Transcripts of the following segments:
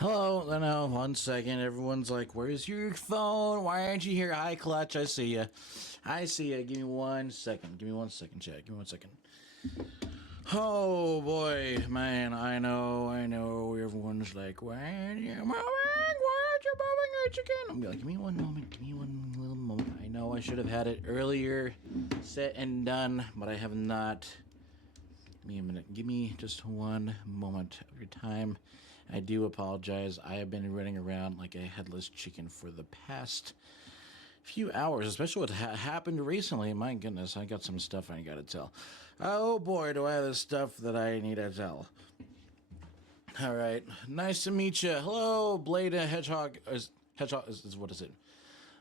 Hello, I know, 1 second. Everyone's like, where's your phone? Why aren't you here? Hi, Clutch, I see ya. I see ya. Give me 1 second. Give me 1 second, chat. Give me 1 second. Oh, boy, man, I know. Everyone's like, why aren't you moving? Why aren't you moving your chicken? I'm like, give me one moment. Give me one little moment. I know I should have had it earlier, set and done, but I have not. Give me a minute. Give me just one moment of your time. I do apologize. I have been running around like a headless chicken for the past few hours, especially what happened recently. My goodness, I got some stuff I gotta tell. Oh boy, do I have the stuff that I need to tell. All right, nice to meet you. Hello, Blade Hedgehog. Hedgehog is what is it?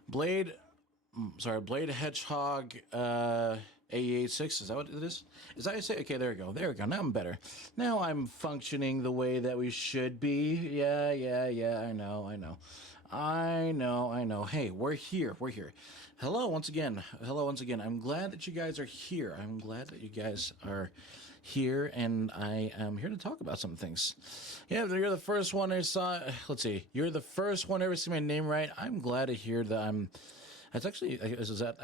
Blade Hedgehog, AE86, is that what it is? Is that how you say? Okay, there we go. Now I'm better. Now I'm functioning the way that we should be. Yeah, I know. Hey, we're here. Hello once again. I'm glad that you guys are here. And I am here to talk about some things. Yeah, you're the first one I saw. Let's see. You're the first one to ever see my name right. I'm glad to hear that I'm... That's actually, I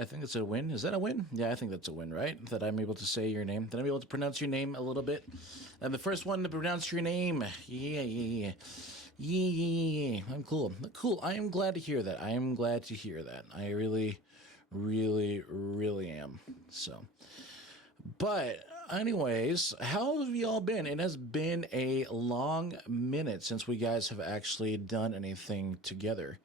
think it's a win. Is that a win? Yeah, I think that's a win, right? That I'm able to say your name. That I'm able to pronounce your name a little bit. I'm the first one to pronounce your name. Yeah. I'm cool. I am glad to hear that. I really am. So, but anyways, how have y'all been? It has been a long minute since we guys have actually done anything together.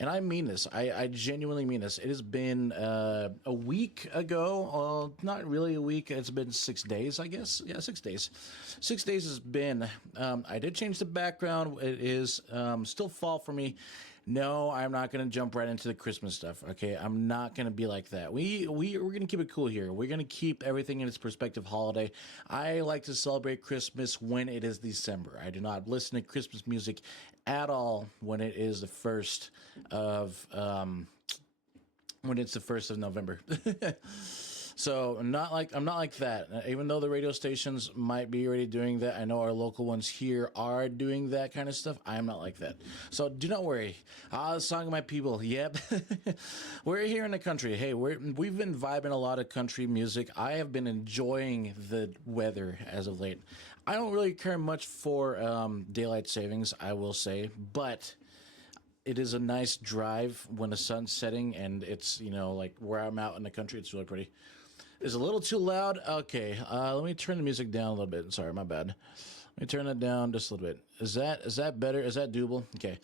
And I mean this. I genuinely mean this. It has been a week ago. Well, not really a week. It's been 6 days, I guess. Yeah, 6 days. 6 days has been. I did change the background. It is still fall for me. No, I'm not going to jump right into the Christmas stuff. Okay, I'm not going to be like that. We're going to keep it cool here. We're going to keep everything in its perspective holiday. I like to celebrate Christmas when it is December. I do not listen to Christmas music at all when it is the first of November. So I'm not like that. Even though the radio stations might be already doing that, I know our local ones here are doing that kind of stuff. I'm not like that. So do not worry. The song of my people. Yep. We're here in the country. Hey, we've been vibing a lot of country music. I have been enjoying the weather as of late. I don't really care much for daylight savings, I will say, but it is a nice drive when the sun's setting and it's, like where I'm out in the country, it's really pretty. It's a little too loud. Okay, let me turn the music down a little bit. Sorry, my bad. Let me turn it down just a little bit. Is that better? Is that doable? Okay.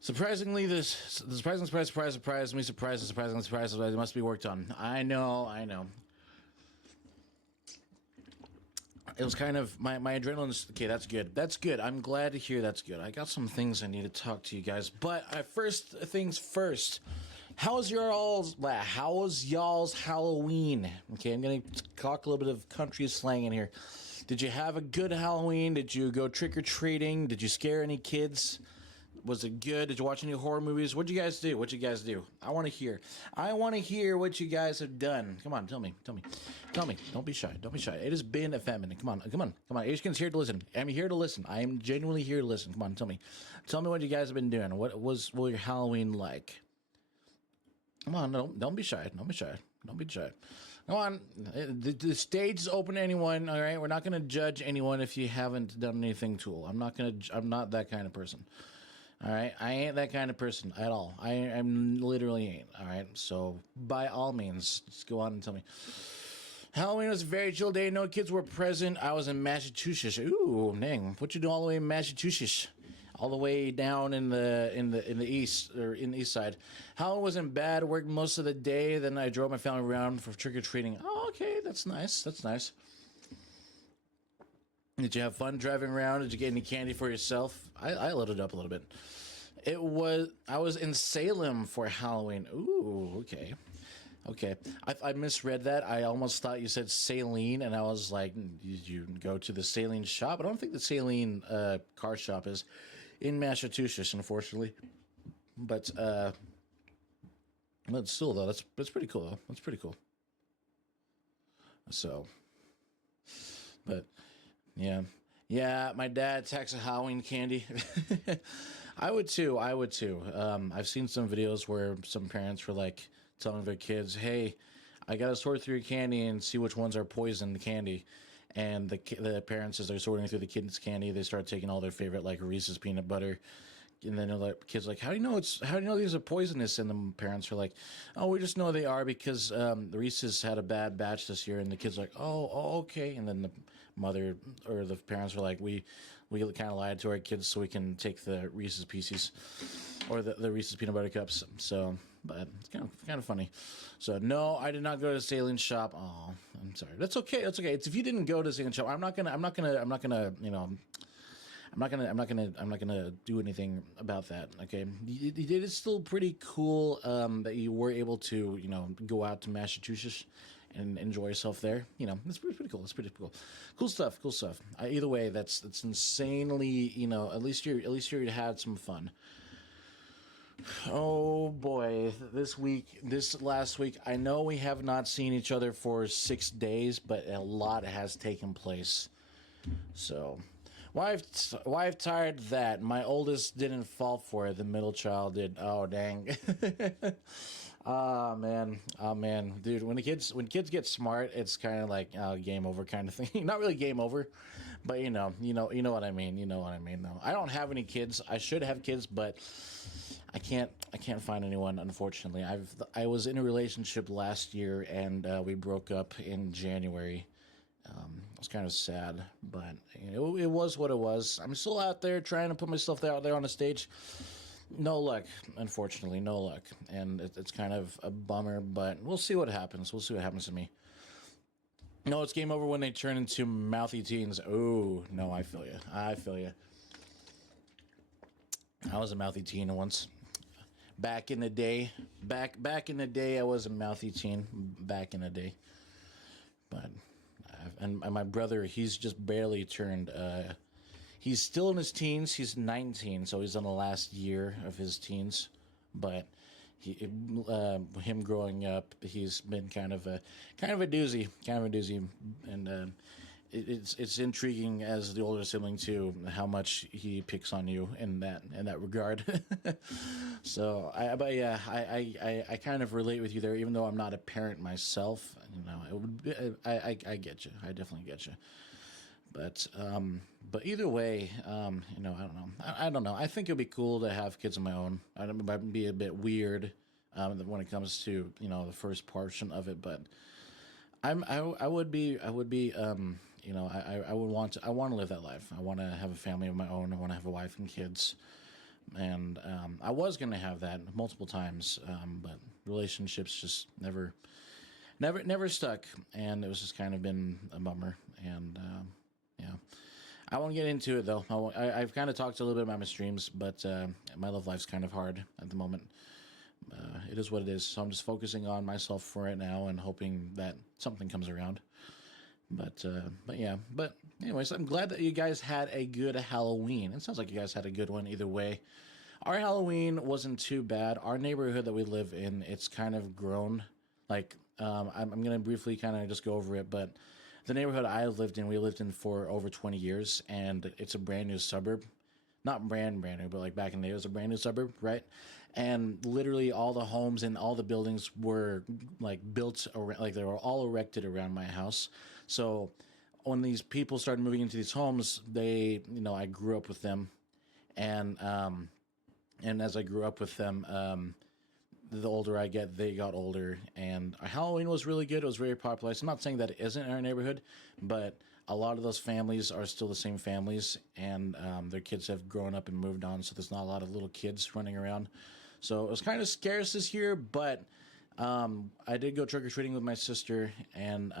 Surprisingly, the surprising surprise me. It must be worked on. I know. It was kind of my adrenaline's okay. That's good. I'm glad to hear that's good. I got some things I need to talk to you guys, but first things first. How was y'all's Halloween? Okay, I'm gonna talk a little bit of country slang in here. Did you have a good Halloween? Did you go trick or treating? Did you scare any kids? Was it good? Did you watch any horror movies? What'd you guys do? I want to hear. What you guys have done. Come on, tell me. Don't be shy. It has been a fat minute. Come on. Ashkin's here to listen. I'm here to listen. I am genuinely here to listen. Come on, tell me. Tell me what you guys have been doing. What was your Halloween like? Come on, don't be shy. Come on, the stage is open to anyone. All right, we're not going to judge anyone if you haven't done anything cool. I'm not that kind of person. All right, I ain't that kind of person at all. I'm literally ain't. All right, so by all means, just go on and tell me. Halloween was a very chill day. No kids were present. I was in Massachusetts. Ooh, dang! What you doing all the way in Massachusetts? All the way down in the east or in the east side. Halloween wasn't bad. Worked most of the day. Then I drove my family around for trick or treating. Oh, okay, that's nice. Did you have fun driving around? Did you get any candy for yourself? I loaded up a little bit. I was in Salem for Halloween. Ooh, okay. I misread that. I almost thought you said saline, and I was like, did you go to the saline shop? I don't think the saline car shop is in Massachusetts, unfortunately. But still, though, that's pretty cool, So, but... yeah. Yeah, my dad takes a Halloween candy. I would too. I would too. I've seen some videos where some parents were like telling their kids, "Hey, I gotta sort through your candy and see which ones are poisoned candy." And the parents, as they're sorting through the kids' candy, they start taking all their favorite like Reese's peanut butter. And then the kids like, how do you know these are poisonous? And the parents are like, oh, we just know they are because the Reese's had a bad batch this year. And the kids are like, oh, okay. And then the mother or the parents are like, we kind of lied to our kids so we can take the Reese's Pieces or the Reese's peanut butter cups. So, but it's kind of funny. So no, I did not go to Saline Shop. Oh, I'm sorry. That's okay. That's okay. It's if you didn't go to Saline Shop, I'm not gonna, you know. I'm not gonna do anything about that. Okay, it is still pretty cool that you were able to, go out to Massachusetts and enjoy yourself there. It's pretty cool. It's pretty cool. Cool stuff. Cool stuff. Either way, that's insanely. At least you had some fun. Oh boy, this last week, I know we have not seen each other for 6 days, but a lot has taken place. So, wife tired that. My oldest didn't fall for it. The middle child did. Oh dang. Oh man, dude. When kids get smart, it's kind of like game over kind of thing. Not really game over, but you know what I mean. You know what I mean. Though I don't have any kids. I should have kids, but I can't find anyone. Unfortunately, I was in a relationship last year, and we broke up in January. It was kind of sad, but it was what it was. I'm still out there trying to put myself out there on the stage. No luck, unfortunately, no luck, and it's kind of a bummer. But we'll see what happens. We'll see what happens to me. No, it's game over when they turn into mouthy teens. Oh no, I feel you. I feel you. I was a mouthy teen once. Back in the day, back in the day, I was a mouthy teen. Back in the day, but and my brother, he's just barely turned. He's still in his teens. He's 19, so he's in the last year of his teens. But him growing up, he's been kind of a doozy, and it's intriguing as the older sibling too how much he picks on you in that regard. So but yeah, I kind of relate with you there, even though I'm not a parent myself. It would be, I get you. I definitely get you. But either way, I don't know. I don't know. I think it'd be cool to have kids of my own. I don't. It might be a bit weird when it comes to the first portion of it, but I would be I would want to live that life. I want to have a family of my own. I want to have a wife and kids, and I was gonna have that multiple times, but relationships just never stuck, and it was just kind of been a bummer. And yeah, I won't get into it though. I've kind of talked a little bit about my streams, but my love life's kind of hard at the moment. It is what it is. So I'm just focusing on myself for right now and hoping that something comes around. But yeah. But anyways, I'm glad that you guys had a good Halloween. It sounds like you guys had a good one either way. Our Halloween wasn't too bad. Our neighborhood that we live in, it's kind of grown. Like, I'm gonna briefly kind of just go over it, but the neighborhood I lived in, we lived in for over 20 years, and it's a brand new suburb. Not brand new, but like back in the day, it was a brand new suburb, right? And literally all the homes and all the buildings were like built around, like they were all erected around my house. So when these people started moving into these homes, I grew up with them, and as I grew up with them, the older I get, they got older, and Halloween was really good. It was very popular. I'm not saying that it isn't in our neighborhood, but a lot of those families are still the same families, and their kids have grown up and moved on, so there's not a lot of little kids running around. So it was kind of scarce this year, but I did go trick or treating with my sister, and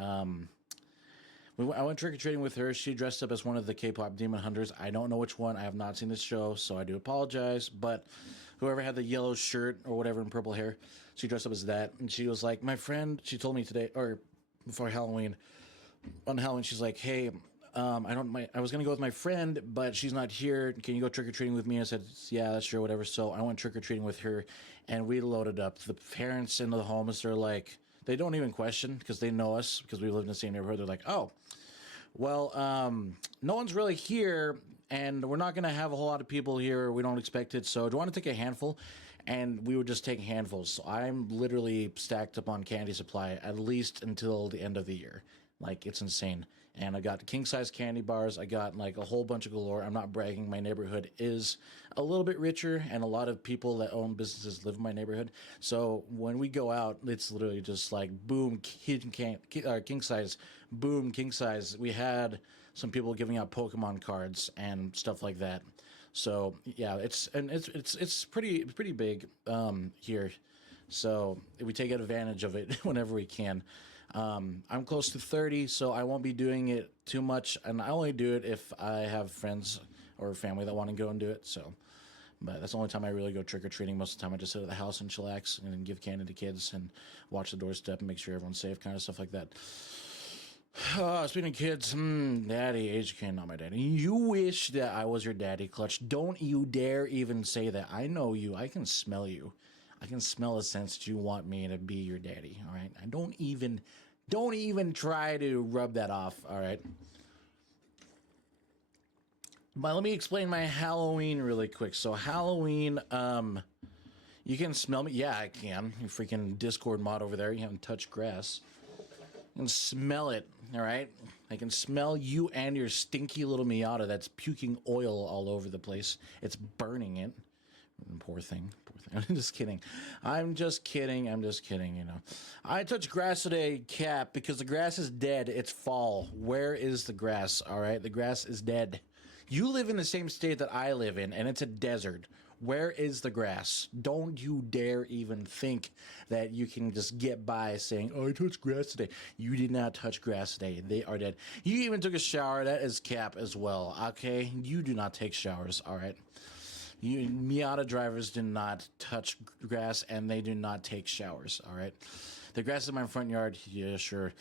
I went trick or treating with her. She dressed up as one of the K-pop demon hunters. I don't know which one. I have not seen this show, so I do apologize. But whoever had the yellow shirt or whatever and purple hair, she dressed up as that, and she was like, my friend. She told me today, or before Halloween, on Halloween, she's like, hey, I was gonna go with my friend, but she's not here. Can you go trick or treating with me? I said, yeah, that's sure, whatever. So I went trick or treating with her, and we loaded up. The parents in the homes, they're like, they don't even question because they know us because we live in the same neighborhood. They're like, oh, Well, no one's really here, and we're not going to have a whole lot of people here. We don't expect it. So, do you want to take a handful? And we would just take handfuls. So I'm literally stacked up on candy supply at least until the end of the year. Like, it's insane. And I got king size candy bars. I got like a whole bunch of galore. I'm not bragging. My neighborhood is a little bit richer, and a lot of people that own businesses live in my neighborhood. So when we go out, it's literally just like boom, king size, boom, king size. We had some people giving out Pokemon cards and stuff like that. So yeah, it's pretty big here. So we take advantage of it whenever we can. I'm close to 30, so I won't be doing it too much, and I only do it if I have friends or family that want to go and do it. So, but that's the only time I really go trick or treating. Most of the time, I just sit at the house and chillax and give candy to kids and watch the doorstep and make sure everyone's safe, kind of stuff like that. Speaking of kids, daddy, age kid, not my daddy. You wish that I was your daddy, Clutch. Don't you dare even say that. I know you. I can smell you. I can smell a sense that you want me to be your daddy. All right. I don't even try to rub that off. All right. But let me explain my Halloween really quick. So Halloween, you can smell me. Yeah, I can. You freaking Discord mod over there. You haven't touched grass. I can smell it. All right. I can smell you and your stinky little Miata that's puking oil all over the place. It's burning it. Poor thing. I'm just kidding. I'm just kidding. You know, I touched grass today, Cap, because the grass is dead. It's fall. Where is the grass? All right. The grass is dead. You live in the same state that I live in, and it's a desert. Where is the grass? Don't you dare even think that you can just get by saying, oh, I touched grass today. You did not touch grass today. They are dead. You even took a shower. That is Cap as well. Okay. You do not take showers. All right. You Miata drivers do not touch grass, and they do not take showers. All right, the grass in my front yard. Yeah, sure.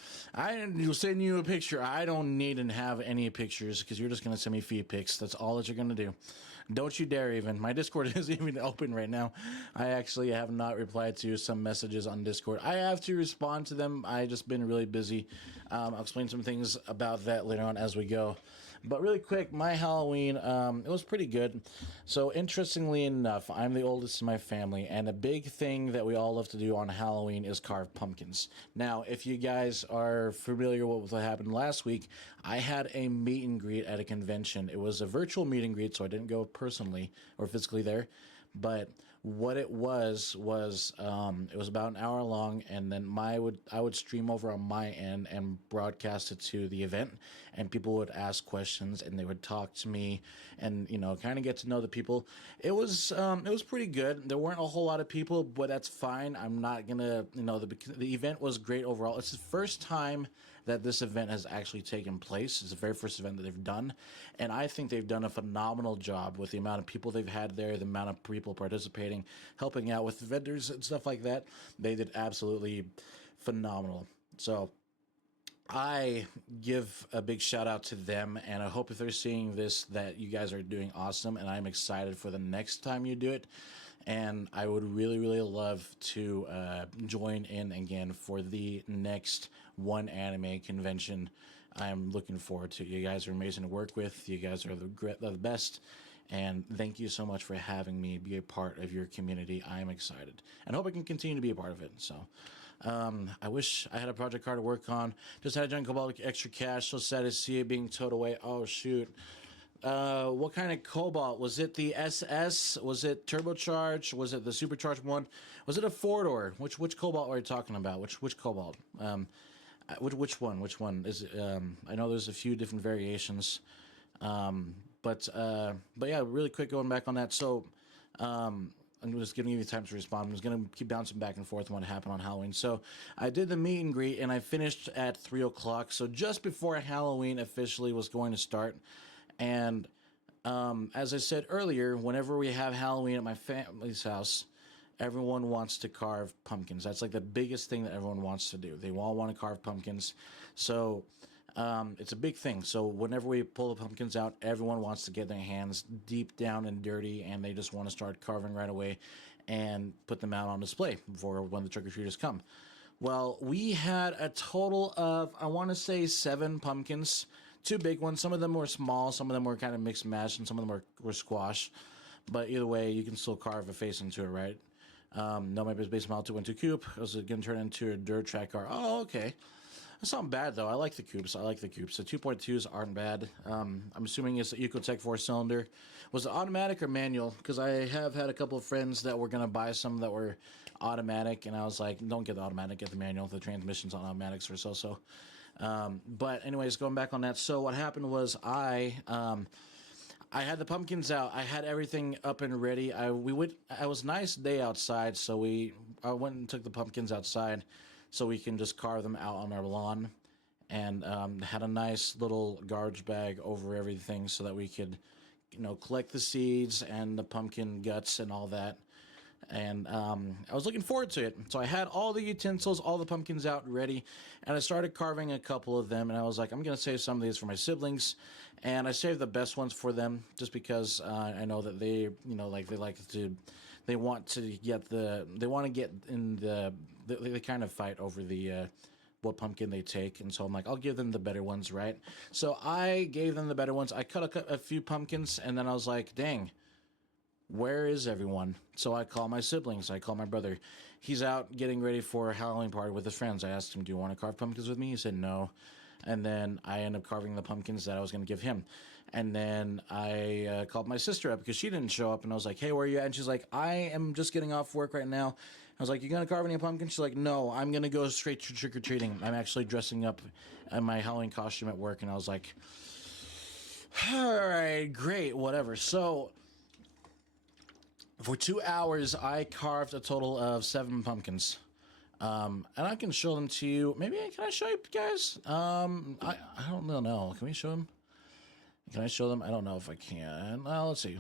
You'll send you a picture. I don't need to have any pictures because you're just gonna send me feed pics. That's all that you're gonna do. Don't you dare even. My Discord isn't even open right now. I actually have not replied to some messages on Discord. I have to respond to them. I just been really busy. I'll explain some things about that later on as we go. But really quick, my Halloween, it was pretty good. So interestingly enough, I'm the oldest in my family, and a big thing that we all love to do on Halloween is carve pumpkins. Now, if you guys are familiar with what happened last week, I had a meet and greet at a convention. It was a virtual meet and greet, so I didn't go personally or physically there. But what it was it was about an hour long, and then I would stream over on my end and broadcast it to the event, and people would ask questions and they would talk to me, and kind of get to know the people. It was pretty good. There weren't a whole lot of people, but that's fine. I'm not gonna the event was great overall. It's the first time that this event has actually taken place. It's the very first event that they've done, and I think they've done a phenomenal job with the amount of people they've had there, the amount of people participating, helping out with vendors and stuff like that. They did absolutely phenomenal. So I give a big shout out to them, and I hope if they're seeing this that you guys are doing awesome, and I'm excited for the next time you do it. And I would really, really love to join in again for the next One Anime convention. I'm looking forward to it. You guys are amazing to work with. You guys are the best. And thank you so much for having me be a part of your community. I'm excited and hope I can continue to be a part of it. So I wish I had a project card to work on. Just had a giant cobalt extra cash. So sad to see it being towed away. Oh, shoot. What kind of cobalt? Was it the SS? Was it turbocharged? Was it the supercharged one? Was it a four-door? Which cobalt are you talking about? Which cobalt? Which one? Which one is it? I know there's a few different variations. But yeah, really quick going back on that. So I'm just giving you time to respond. I'm just gonna keep bouncing back and forth on what happened on Halloween. So I did the meet and greet, and I finished at 3 o'clock. So just before Halloween officially was going to start. And as I said earlier, whenever we have Halloween at my family's house, everyone wants to carve pumpkins. That's like the biggest thing that everyone wants to do. They all want to carve pumpkins. So it's a big thing. So whenever we pull the pumpkins out, everyone wants to get their hands deep down and dirty, and they just want to start carving right away and put them out on display for when the trick-or-treaters come. Well, we had a total of, I want to say, 7 pumpkins two big ones. Some of them were small, some of them were kind of mixed mash, and some of them were squash. But either way, you can still carve a face into it, right? No, my base model 212 coupe. I was going to turn it into a dirt track car. Oh, okay. That's not bad, though. I like the coupes. I like the coupes. The 2.2s aren't bad. I'm assuming it's an Ecotech 4-cylinder. Was it automatic or manual? Because I have had a couple of friends that were going to buy some that were automatic, and I was like, don't get the automatic, get the manual. The transmissions on automatics are so-so. But anyways, going back on that. So what happened was I had the pumpkins out. I had everything up and ready. It was a nice day outside, so I went and took the pumpkins outside so we can just carve them out on our lawn, and had a nice little garbage bag over everything so that we could, collect the seeds and the pumpkin guts and all that. And I was looking forward to it. So I had all the utensils, all the pumpkins out ready, and I started carving a couple of them. And I was like, I'm going to save some of these for my siblings, and I saved the best ones for them just because I know that they want to get in they kind of fight over the what pumpkin they take, and so I'm like, I'll give them the better ones, right? So I gave them the better ones. I cut a few pumpkins, and then I was like, dang, where is everyone? So I call my siblings. I call my brother. He's out getting ready for a Halloween party with his friends. I asked him, do you want to carve pumpkins with me? He said no. And then I ended up carving the pumpkins that I was going to give him. And then I called my sister up because she didn't show up. And I was like, hey, where are you at? And she's like, I am just getting off work right now. I was like, you going to carve any pumpkins? She's like, no, I'm going to go straight to trick-or-treating. I'm actually dressing up in my Halloween costume at work. And I was like, all right, great, whatever. So for 2 hours, I carved a total of 7 pumpkins. And I can show them to you. Maybe, can I show you guys? I don't know. Can we show them? Can I show them? I don't know if I can. Let's see.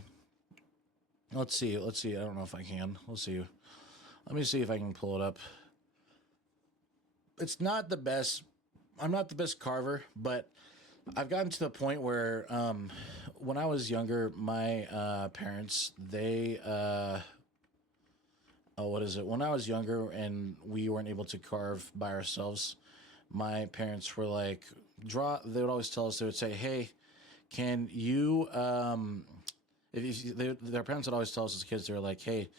Let's see. I don't know if I can. Let's see. Let me see if I can pull it up. It's not the best. I'm not the best carver, but I've gotten to the point where when I was younger, my parents, they what is it? When I was younger and we weren't able to carve by ourselves, my parents were like, they would always tell us, they would say, hey, can you, their parents would always tell us as kids, they were like, hey,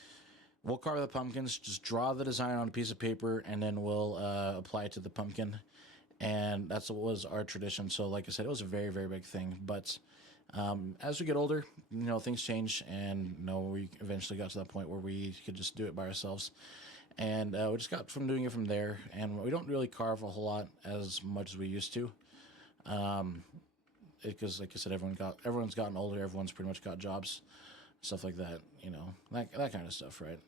we'll carve the pumpkins, just draw the design on a piece of paper, and then we'll apply it to the pumpkin. And that's what was our tradition. So like I said, it was a very, very big thing. But as we get older, things change, and we eventually got to that point where we could just do it by ourselves. And we just got from doing it from there. And we don't really carve a whole lot as much as we used to. Because like I said, everyone's gotten older, everyone's pretty much got jobs, stuff like that, that kind of stuff, right?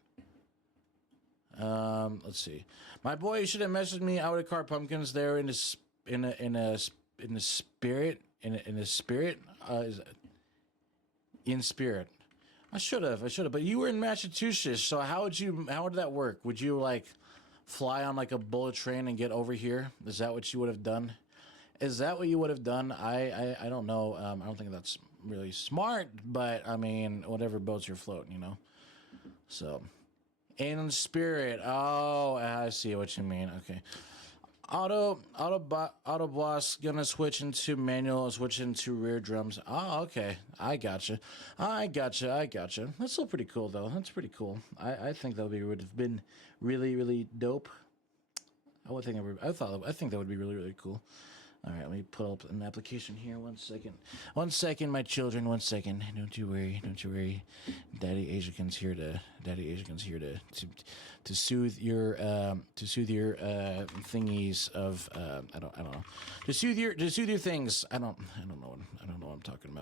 Let's see. My boy, you should have messaged me. I would have carved pumpkins there in a spirit. I should have. But you were in Massachusetts, so how would that work? Would you like fly on like a bullet train and get over here? Is that what you would have done? Is that what you would have done? I don't know. I don't think that's really smart, but I mean, whatever boats you're floating, So, in spirit. Oh, I see what you mean. Okay. Auto boss gonna switch into manual, switch into rear drums. Oh, okay. I gotcha. That's still pretty cool, though. That's pretty cool. I think that would have been really, really dope. I think that would be really, really cool. All right, let me pull up an application here. 1 second. 1 second, my children. 1 second. Don't you worry. Daddy Asiakin's here to soothe your thingies of I don't know. To soothe your things. I don't know what I'm talking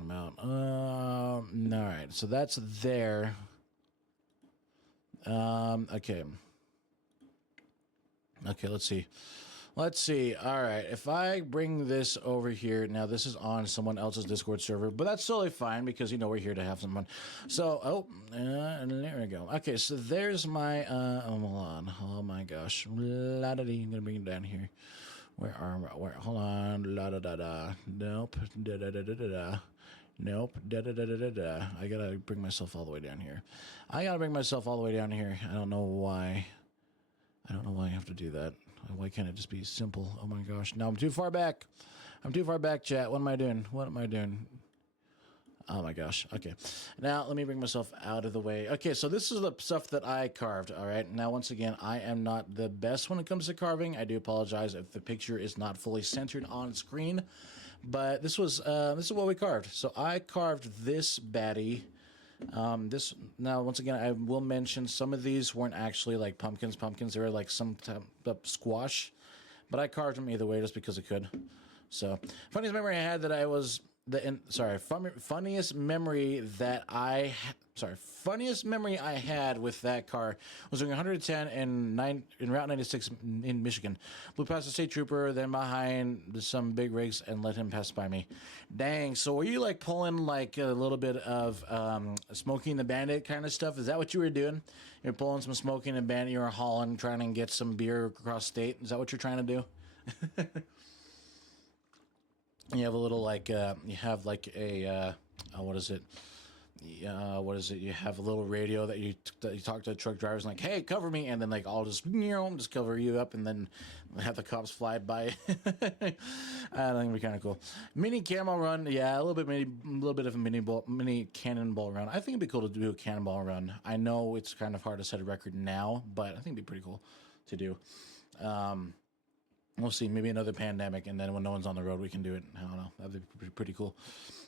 about. All right. So that's there. Okay. Okay, let's see. All right. If I bring this over here, now this is on someone else's Discord server, but that's totally fine because, we're here to have some fun. So, there we go. Okay, so there's my, hold on. Oh my gosh. I'm going to bring it down here. Where, hold on. Nope. Nope. I got to bring myself all the way down here. I don't know why I have to do that. Why can't it just be simple? Oh my gosh. No, I'm too far back. I'm too far back, chat. What am I doing? What am I doing? Oh my gosh. Okay. Now let me bring myself out of the way. Okay, so this is the stuff that I carved. All right. Now, once again, I am not the best when it comes to carving. I do apologize if the picture is not fully centered on screen, but this is what we carved. So I carved this baddie. This now, once again, I will mention some of these weren't actually like pumpkins. They were like some type of squash, but I carved them either way just because I could. So, funniest memory I had that I was funniest memory I had with that car was doing 110 in Route 96 in Michigan. Blew past a state trooper, then behind some big rigs, and let him pass by me. Dang! So were you like pulling like a little bit of Smoking the Bandit kind of stuff? Is that what you were doing? You're pulling some Smoking the Bandit. You're hauling, trying to get some beer across state. Is that what you're trying to do? You have a little like you have like a what is it? You have a little radio that you talk to the truck drivers like, hey, cover me, and then like I'll just cover you up, and then have the cops fly by. I think it'd be kind of cool. Mini cannonball run, yeah, a little bit of a mini cannonball run. I think it'd be cool to do a cannonball run. I know it's kind of hard to set a record now, but I think it'd be pretty cool to do. We'll see. Maybe another pandemic, and then when no one's on the road, we can do it. I don't know. That'd be pretty cool.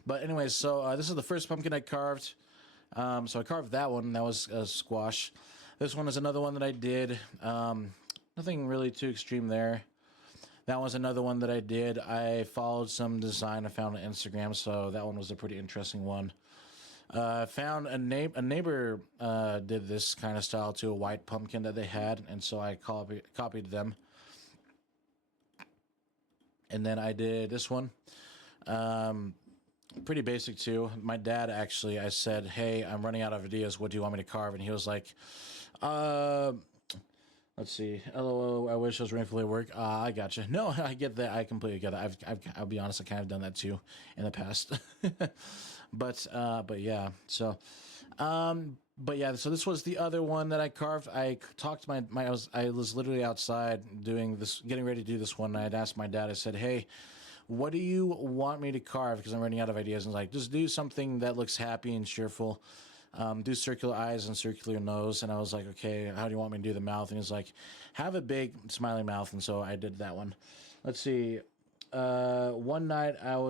But anyways, so this is the first pumpkin I carved. So I carved that one. That was a squash. This one is another one that I did. Nothing really too extreme there. That was another one that I did. I followed some design I found on Instagram, so that one was a pretty interesting one. Found a neighbor did this kind of style to a white pumpkin that they had, and so I copied them. And then I did this one. Pretty basic too. My dad actually, I said, hey, I'm running out of ideas. What do you want me to carve? And he was like, let's see. LOL, I wish I was ready for work. I gotcha. No, I get that. I completely get that. I'll be honest, I kind of done that too in the past. But yeah. So, but yeah, so this was the other one that I carved. I talked to I was literally outside doing this, getting ready to do this one. And I'd asked my dad, I said, hey, what do you want me to carve? Because I'm running out of ideas. And he's like, just do something that looks happy and cheerful. Do circular eyes and circular nose. And I was like, okay, how do you want me to do the mouth? And he's like, have a big smiling mouth. And so I did that one. Let's see. One night at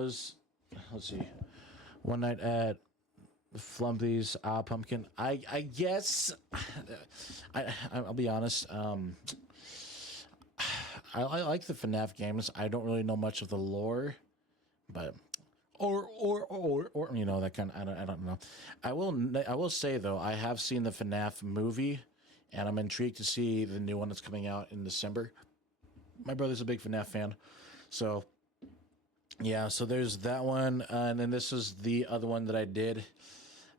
Flumpy's pumpkin. I guess I'll be honest. I like the FNAF games. I don't really know much of the lore, but or you know that kind of, I don't know. I will say though, I have seen the FNAF movie, and I'm intrigued to see the new one that's coming out in December. My brother's a big FNAF fan, so yeah. So there's that one, and then this is the other one that I did.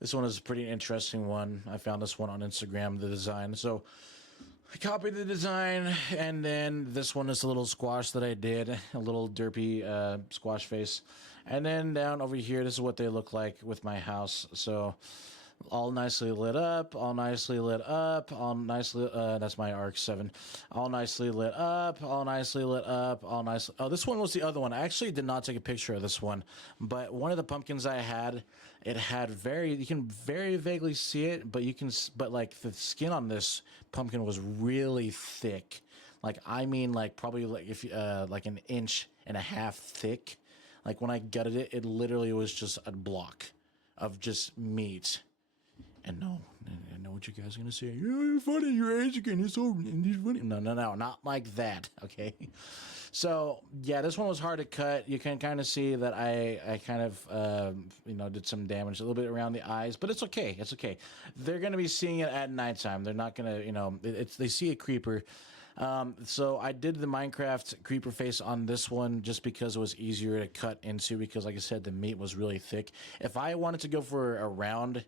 This one is a pretty interesting one. I found this one on Instagram, the design. So I copied the design, and then this one is a little squash that I did, a little derpy squash face. And then down over here, this is what they look like with my house. So all nicely lit up, that's my ARC 7. All nicely lit up, Oh, this one was the other one. I actually did not take a picture of this one, but one of the pumpkins I had, it had you can very vaguely see it, but like the skin on this pumpkin was really thick. Like, I mean, like probably like like an inch and a half thick. Like when I gutted it, it literally was just a block of just meat. And no, I know what you guys are going to say. You're funny, you're Asian, you're so funny. No, not like that, okay? So, yeah, this one was hard to cut. You can kind of see that I kind of, did some damage a little bit around the eyes. But it's okay, it's okay. They're going to be seeing it at nighttime. They're not going to, they see a creeper. So I did the Minecraft creeper face on this one just because it was easier to cut into because, like I said, the meat was really thick. If I wanted to go for a round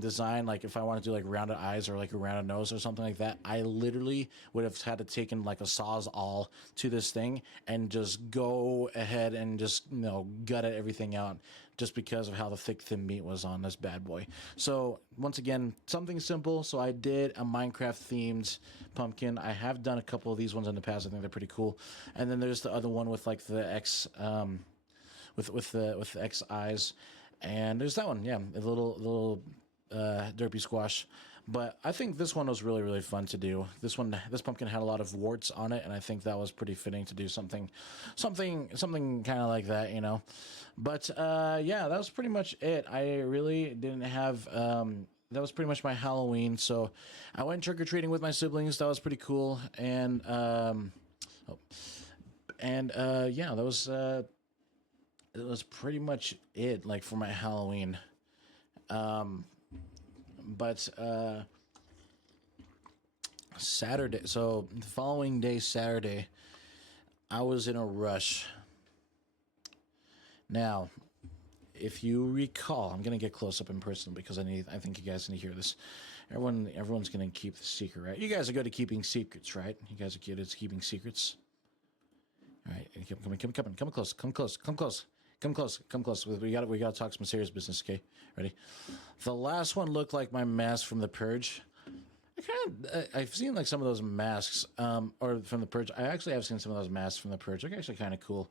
design, like if I want to do like rounded eyes or like a rounded nose or something like that, I literally would have had to taken like a Sawzall to this thing and just go ahead and just, you know, gutted everything out just because of how the thick, thin meat was on this bad boy. So once again, something simple. So I did a Minecraft themed pumpkin. I have done a couple of these ones in the past. I think they're pretty cool. And then there's the other one with like the X, with the X eyes. And there's that one, yeah, a little derpy squash. But I think this one was really, really fun to do. This pumpkin had a lot of warts on it, and I think that was pretty fitting to do something kind of like that, you know. But yeah, that was pretty much it. I really didn't have. That was pretty much my Halloween. So I went trick or treating with my siblings. That was pretty cool, and yeah, that was. It was pretty much it, like for my Halloween. But Saturday, so the following day, Saturday, I was in a rush. Now, if you recall, I'm gonna get close up and personal because I think you guys need to hear this. Everyone's gonna keep the secret, right? You guys are good at keeping secrets, right? You guys are good at keeping secrets. All right, come close. We gotta talk some serious business, okay? Ready? The last one looked like my mask from The Purge. I've seen like some of those masks, or from The Purge. I actually have seen some of those masks from The Purge. They're actually kind of cool.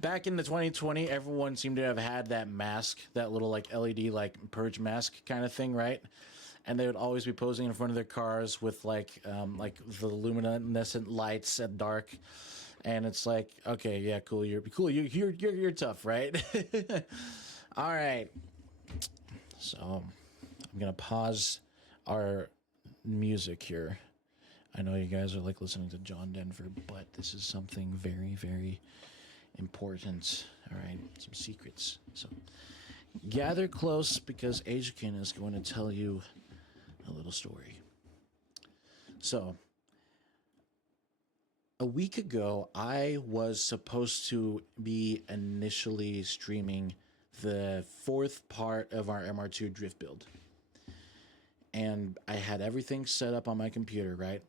Back in the 2020, everyone seemed to have had that mask, that little like LED like Purge mask kind of thing, right? And they would always be posing in front of their cars with like the luminescent lights at dark. And it's like, okay, yeah, cool. You're tough, right? All right. So I'm gonna pause our music here. I know you guys are like listening to John Denver, but this is something very, very important. All right, some secrets. So gather close because Ajakin is going to tell you a little story. So a week ago, I was supposed to be initially streaming the fourth part of our MR2 drift build. And I had everything set up on my computer, right?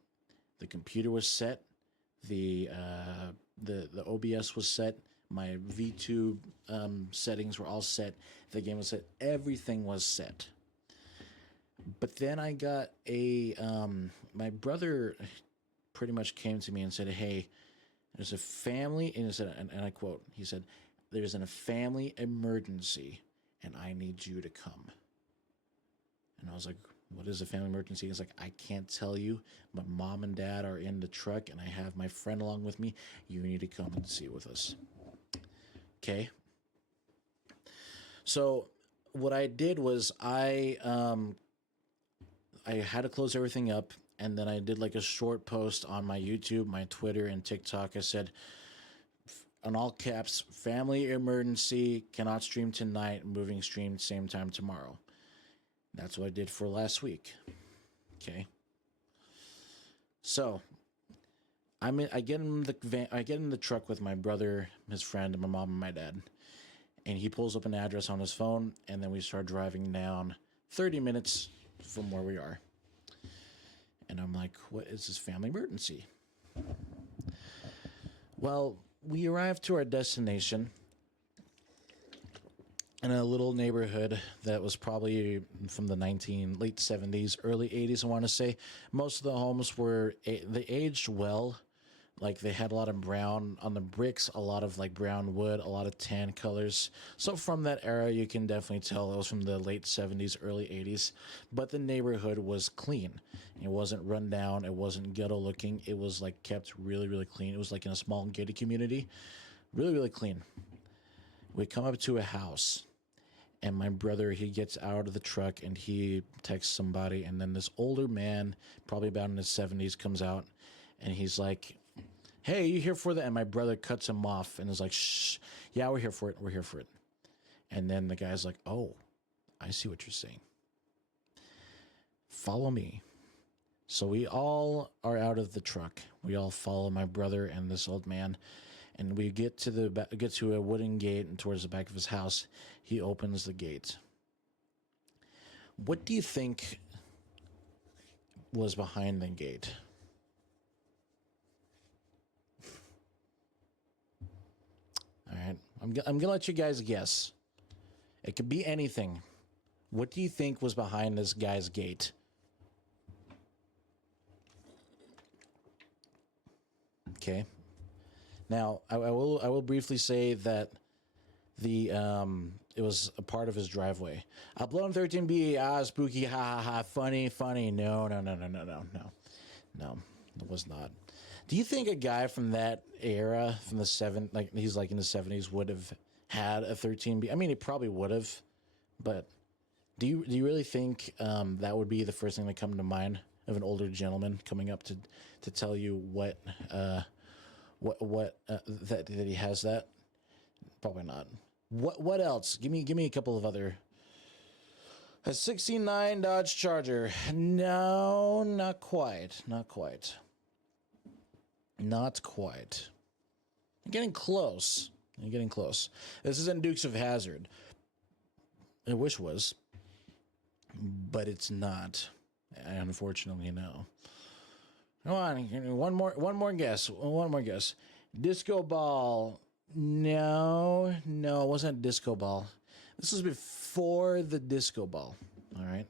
The computer was set, the OBS was set, my Vtuber settings were all set, the game was set, everything was set. But then I got my brother pretty much came to me and said, hey, there's a family, and, and I quote, he said, there's a family emergency, and I need you to come. And I was like, what is a family emergency? He's like, I can't tell you, but mom and dad are in the truck, and I have my friend along with me. You need to come and see with us. Okay. So what I did was I had to close everything up. And then I did like a short post on my YouTube, my Twitter, and TikTok. I said, on all caps, family emergency, cannot stream tonight, moving stream same time tomorrow. That's what I did for last week. Okay. So I get in the van, I get in the truck with my brother, his friend, and my mom and my dad. And he pulls up an address on his phone, and then we start driving down 30 minutes from where we are. And I'm like, what is this family emergency? Well, we arrived to our destination in a little neighborhood that was probably from the late 70s, early 80s, I want to say. Most of the homes they aged well. Like they had a lot of brown on the bricks, a lot of like brown wood, a lot of tan colors. So from that era, you can definitely tell it was from the late 70s, early 80s. But the neighborhood was clean. It wasn't run down. It wasn't ghetto looking. It was like kept really, really clean. It was like in a small gated community. Really, really clean. We come up to a house. And my brother, he gets out of the truck and he texts somebody. And then this older man, probably about in his 70s, comes out. And he's like, hey, you here for that? And my brother cuts him off and is like, shh, yeah, we're here for it. We're here for it. And then the guy's like, oh, I see what you're saying. Follow me. So we all are out of the truck. We all follow my brother and this old man. And we get to a wooden gate and towards the back of his house. He opens the gate. What do you think was behind the gate? All right, I'm gonna let you guys guess. It could be anything. What do you think was behind this guy's gate? Okay. Now, I will briefly say that the it was a part of his driveway. Upload 13B, spooky, ha ha ha, funny. No, it was not. Do you think a guy from that era, from the he's like in the 70s, would have had a 13B? I mean, he probably would have, but do you really think that would be the first thing that come to mind of an older gentleman coming up to tell you what that he has that? Probably not. What else? Give me a couple of other. A 69 Dodge Charger. No, not quite. Not quite. You're getting close. This isn't Dukes of Hazzard. I wish it was, but it's not. Unfortunately, no. Come on, one more guess. Disco ball. No, it wasn't a disco ball. This was before the disco ball. All right.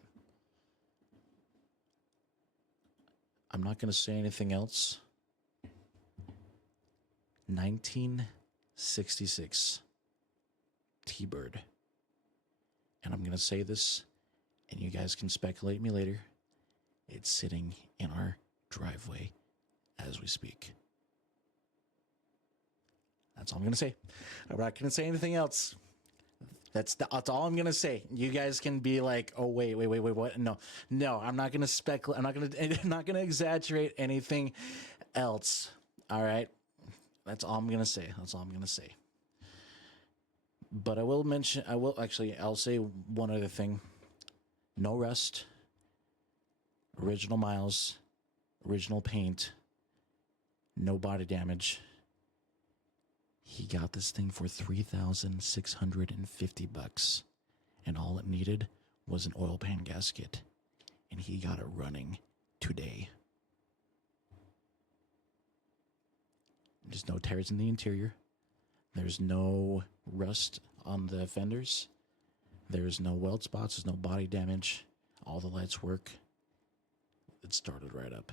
I'm not going to say anything else. 1966 T-Bird. And I'm going to say this, and you guys can speculate me later. It's sitting in our driveway as we speak. That's all I'm going to say. I'm not going to say anything else. That's all I'm going to say. You guys can be like, oh, wait, what? No, I'm not going to speculate. I'm not going to exaggerate anything else. All right. That's all I'm going to say. But I'll say one other thing. No rust. Original miles. Original paint. No body damage. He got this thing for $3,650, and all it needed was an oil pan gasket, and he got it running today. There's no tears in the interior. There's no rust on the fenders. There's no weld spots. There's no body damage. All the lights work. It started right up.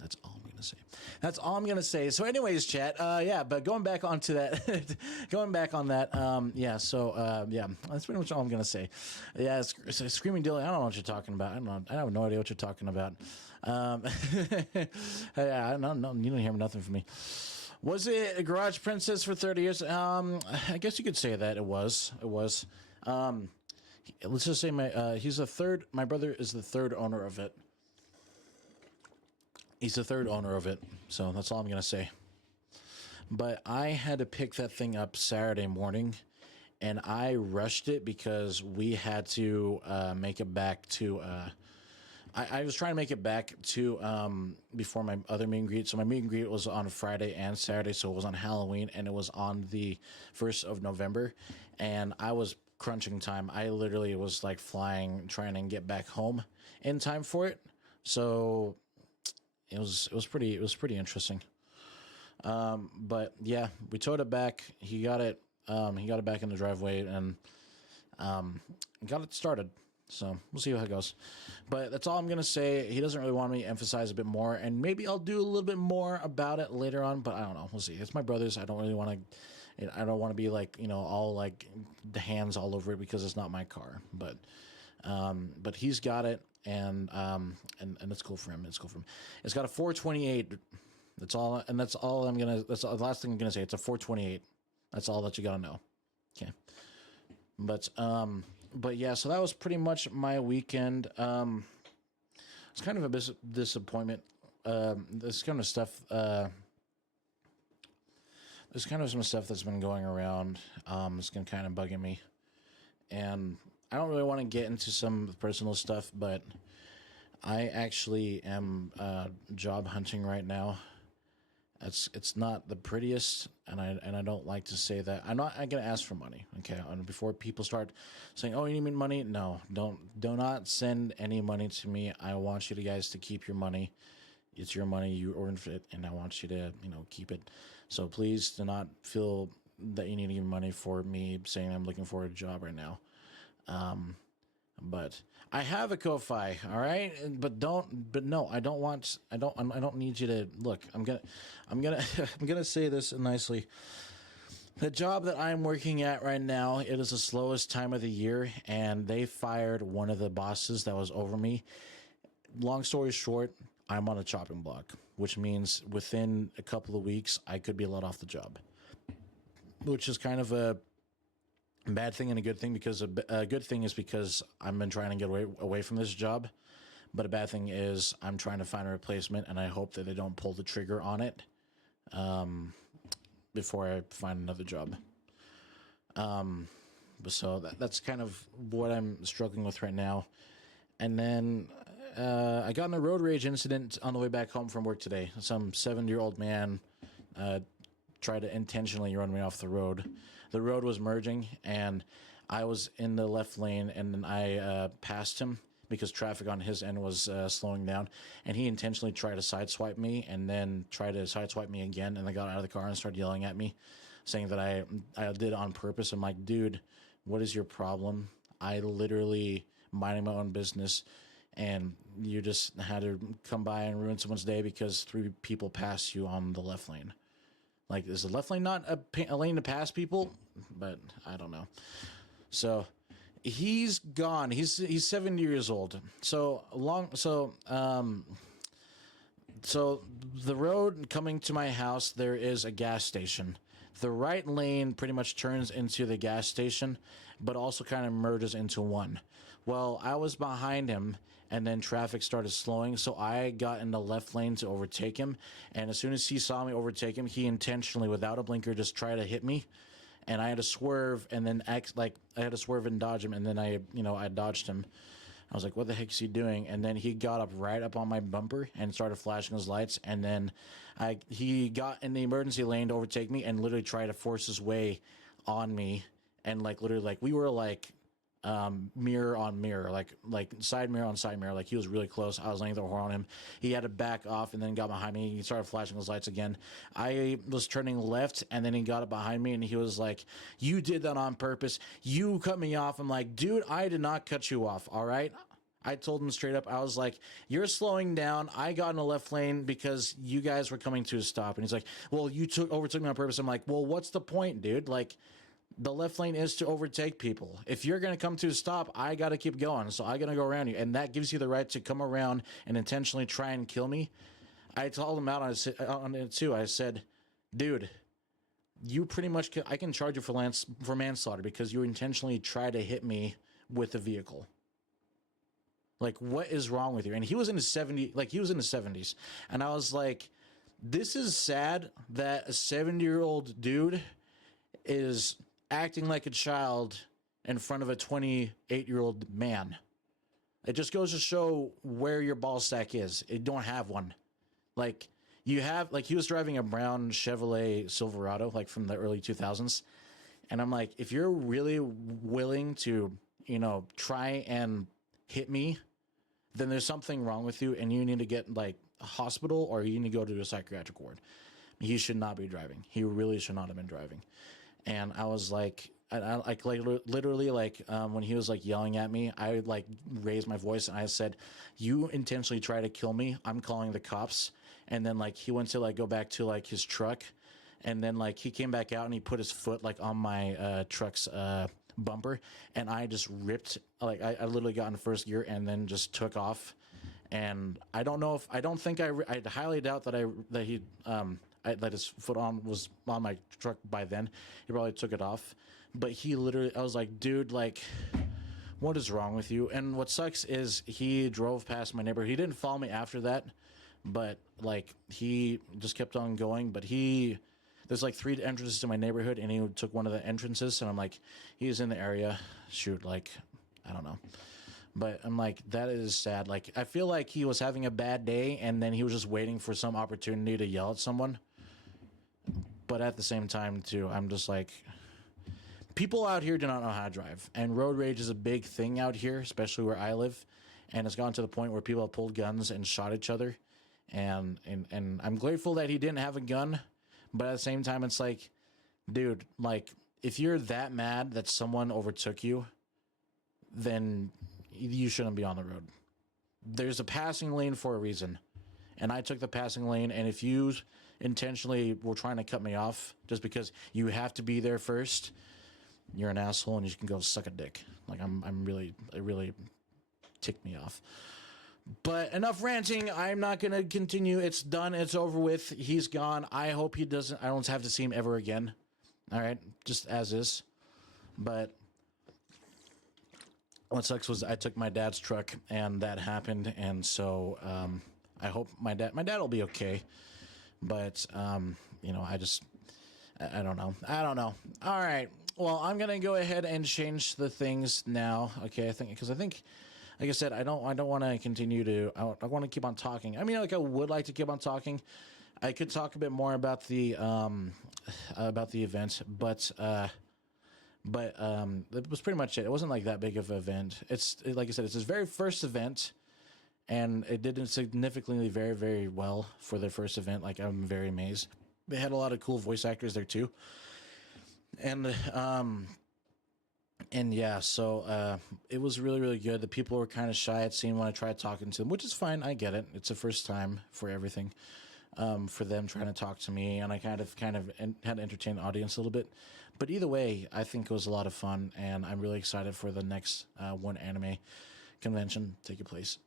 That's all I'm going to say. So anyways, chat, but going back onto that, that's pretty much all I'm going to say. Yeah, Screaming Dilly, I don't know what you're talking about. I have no idea what you're talking about. Yeah, no, you don't hear nothing from me. Was it a Garage Princess for 30 years? I guess you could say that it was. Let's just say my brother is the third owner of it. He's the third owner of it, so that's all I'm going to say. But I had to pick that thing up Saturday morning, and I rushed it because we had to make it back to... I was trying to make it back to before my other meet and greet. So my meet and greet was on Friday and Saturday, so it was on Halloween, and it was on the 1st of November, and I was crunching time. I literally was like flying, trying to get back home in time for it. So... It was pretty interesting. But yeah, we towed it back. He got it back in the driveway and got it started. So we'll see how it goes. But that's all I'm gonna say. He doesn't really want me to emphasize a bit more, and maybe I'll do a little bit more about it later on. But I don't know. We'll see. It's my brother's. I don't really want to. I don't want to be like all like the hands all over it because it's not my car. But he's got it. And it's cool for him. It's got a 428. That's all. And that's all that's the last thing I'm gonna say. It's a 428. That's all that you gotta know. Okay. But yeah. So that was pretty much my weekend. It's kind of a disappointment. This kind of stuff. There's kind of some stuff that's been going around. It's been kind of bugging me, and I don't really want to get into some personal stuff, but I actually am job hunting right now. It's not the prettiest, and I don't like to say that. I'm gonna ask for money, okay? And before people start saying, "Oh, you need money," no, do not send any money to me. I want you guys to keep your money. It's your money, you earned it, and I want you to keep it. So please do not feel that you need to give money for me saying I'm looking for a job right now. But I have a Ko-fi, all right. But no, I don't want. I don't need you to look. I'm gonna I'm gonna say this nicely. The job that I'm working at right now, it is the slowest time of the year, and they fired one of the bosses that was over me. Long story short, I'm on a chopping block, which means within a couple of weeks I could be let off the job, which is kind of a bad thing and a good thing, because a good thing is because I've been trying to get away from this job, but a bad thing is I'm trying to find a replacement, and I hope that they don't pull the trigger on it before I find another job. So that's kind of what I'm struggling with right now. And then I got in a road rage incident on the way back home from work today. Some 70-year-old man tried to intentionally run me off the road. The road was merging, and I was in the left lane, and then I passed him because traffic on his end was slowing down, and he intentionally tried to sideswipe me and then tried to sideswipe me again, and I got out of the car and started yelling at me, saying that I did it on purpose. I'm like, dude, what is your problem? I literally minding my own business, and you just had to come by and ruin someone's day because 3 people passed you on the left lane. Like, is the left lane not a lane to pass people? But I don't know. So he's gone. He's 70 years old. So the road coming to my house, there is a gas station. The right lane pretty much turns into the gas station, but also kind of merges into one. Well, I was behind him, and then traffic started slowing, so I got in the left lane to overtake him. And as soon as he saw me overtake him, he intentionally, without a blinker, just tried to hit me. And I had to swerve, and then I had to swerve and dodge him, and then I dodged him. I was like, what the heck is he doing? And then he got up right up on my bumper and started flashing his lights. And then he got in the emergency lane to overtake me and literally tried to force his way on me. And literally we were mirror on mirror, like side mirror on side mirror. Like, he was really close. I was laying the horn on him. He had to back off and then got behind me. He started flashing his lights again. I was turning left, and then he got up behind me, and he was like, you did that on purpose. You cut me off. I'm like, dude, I did not cut you off. All right. I told him straight up. I was like, you're slowing down. I got in the left lane because you guys were coming to a stop. And he's like, well, you overtook me on purpose. I'm like, well, what's the point, dude? Like, the left lane is to overtake people. If you're going to come to a stop, I got to keep going. So I got to go around you. And that gives you the right to come around and intentionally try and kill me. I told him out on it too. I said, dude, you pretty much I can charge you for manslaughter because you intentionally tried to hit me with a vehicle. Like, what is wrong with you? And he was in his 70s. And I was like, this is sad that a 70-year-old dude is acting like a child in front of a 28-year-old man. It just goes to show where your ball sack is. You don't have one. Like, he was driving a brown Chevrolet Silverado, like from the early 2000s. And I'm like, if you're really willing to, try and hit me, then there's something wrong with you, and you need to get a hospital, or you need to go to a psychiatric ward. He should not be driving. He really should not have been driving. And I was like, literally, when he was yelling at me, I raised my voice and I said, you intentionally try to kill me. I'm calling the cops. And then he went to go back to his truck, and then he came back out and he put his foot on my truck's bumper, and I just ripped, I literally got in first gear and then just took off. And I highly doubt that his foot was on my truck by then. He probably took it off. But I was like, dude, what is wrong with you? And what sucks is he drove past my neighborhood. He didn't follow me after that, but he just kept on going. But there's 3 entrances to my neighborhood, and he took one of the entrances, and I'm like, he's in the area. Shoot, I don't know. But I'm like, that is sad. I feel like he was having a bad day, and then he was just waiting for some opportunity to yell at someone. But at the same time, too, I'm just like, people out here do not know how to drive, and road rage is a big thing out here, especially where I live. And it's gotten to the point where people have pulled guns and shot each other. And I'm grateful that he didn't have a gun, but at the same time, it's like, dude, like, if you're that mad that someone overtook you, then you shouldn't be on the road. There's a passing lane for a reason, and I took the passing lane. And if you intentionally were trying to cut me off just because you have to be there first, you're an asshole, and you can go suck a dick. Like, it really ticked me off. But enough ranting. I'm not going to continue. It's done. It's over with. He's gone. I hope he doesn't. I don't have to see him ever again. All right. Just as is. But what sucks was I took my dad's truck, and that happened. And so I hope my dad will be okay. But, you know, I don't know. All right. Well, I'm going to go ahead and change the things now. Okay. Because I think, like I said, I don't want to continue to. I want to keep on talking. I mean, like, I would like to keep on talking. I could talk a bit more about the event, but that was pretty much it. It wasn't like that big of an event. Like I said, it's his very first event, and it did significantly very, very well for their first event. Like, I'm very amazed. They had a lot of cool voice actors there too, and yeah, so it was really, really good. The people were kind of shy, it seemed, when I tried talking to them, which is fine. I get it. It's the first time for everything, for them trying to talk to me, and I kind of had to entertain the audience a little bit. But either way, I think it was a lot of fun, and I'm really excited for the next One Anime convention taking place.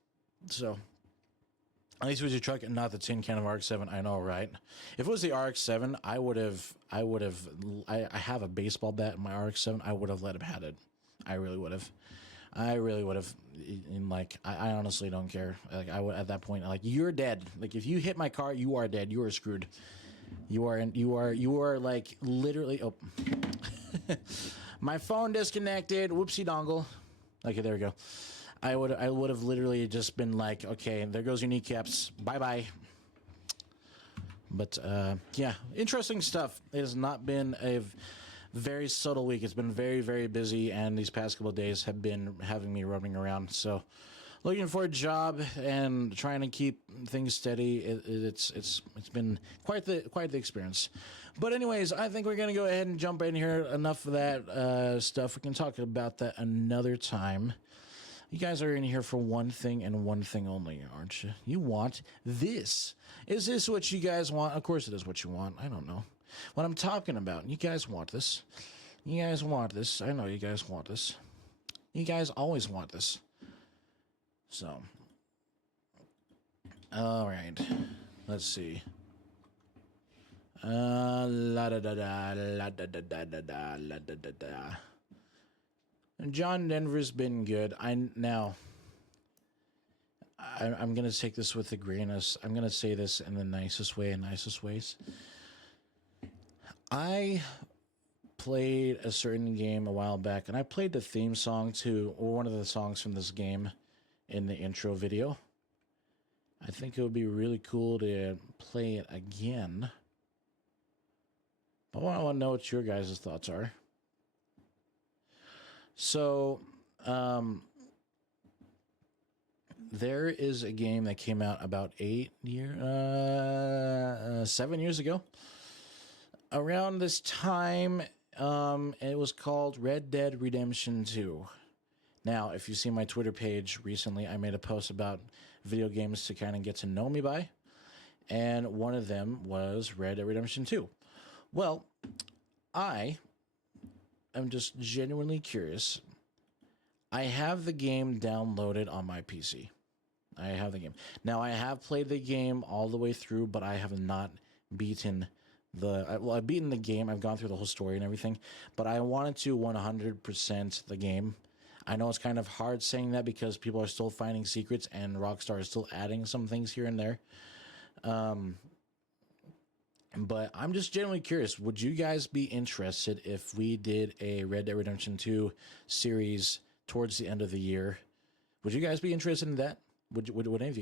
So, at least it was your truck and not the tin can of RX-7. I know, right? If it was the RX-7, I have a baseball bat in my RX-7. I would have let him have it. I really would have. And like, I honestly don't care. Like, I would, at that point, like, you're dead. Like, if you hit my car, you are dead. You are screwed. You are like literally. Oh, my phone disconnected. Whoopsie dongle. Okay, there we go. I would have literally just been like, okay, there goes your kneecaps. Bye bye. But yeah, interesting stuff. It has not been a very subtle week. It's been very, very busy, and these past couple of days have been having me roaming around. So, looking for a job and trying to keep things steady. It's been quite the experience. But anyways, I think we're gonna go ahead and jump in here. Enough of that stuff. We can talk about that another time. You guys are in here for one thing and one thing only, aren't you? You want this. Is this what you guys want? Of course it is what you want. I don't know what I'm talking about. You guys want this. You guys want this. I know you guys want this. You guys always want this. So, all right. Let's see. La da da da la da da da da da la da da da. John Denver's been good. I'm gonna take this with a grain of. I'm gonna say this in the nicest ways. I played a certain game a while back, and I played the theme song to, or one of the songs from this game, in the intro video. I think it would be really cool to play it again. But I want to know what your guys' thoughts are. So, there is a game that came out about 7 years ago. Around this time, it was called Red Dead Redemption 2. Now, if you see my Twitter page recently, I made a post about video games to kind of get to know me by, and one of them was Red Dead Redemption 2. Well, I'm just genuinely curious. I have the game downloaded on my PC. I have the game. Now, I have played the game all the way through, but I have not beaten I've beaten the game. I've gone through the whole story and everything, but I wanted to 100% the game. I know it's kind of hard saying that because people are still finding secrets and Rockstar is still adding some things here and there. But I'm just genuinely curious. Would you guys be interested if we did a Red Dead Redemption 2 series towards the end of the year? Would you guys be interested in that? Would any of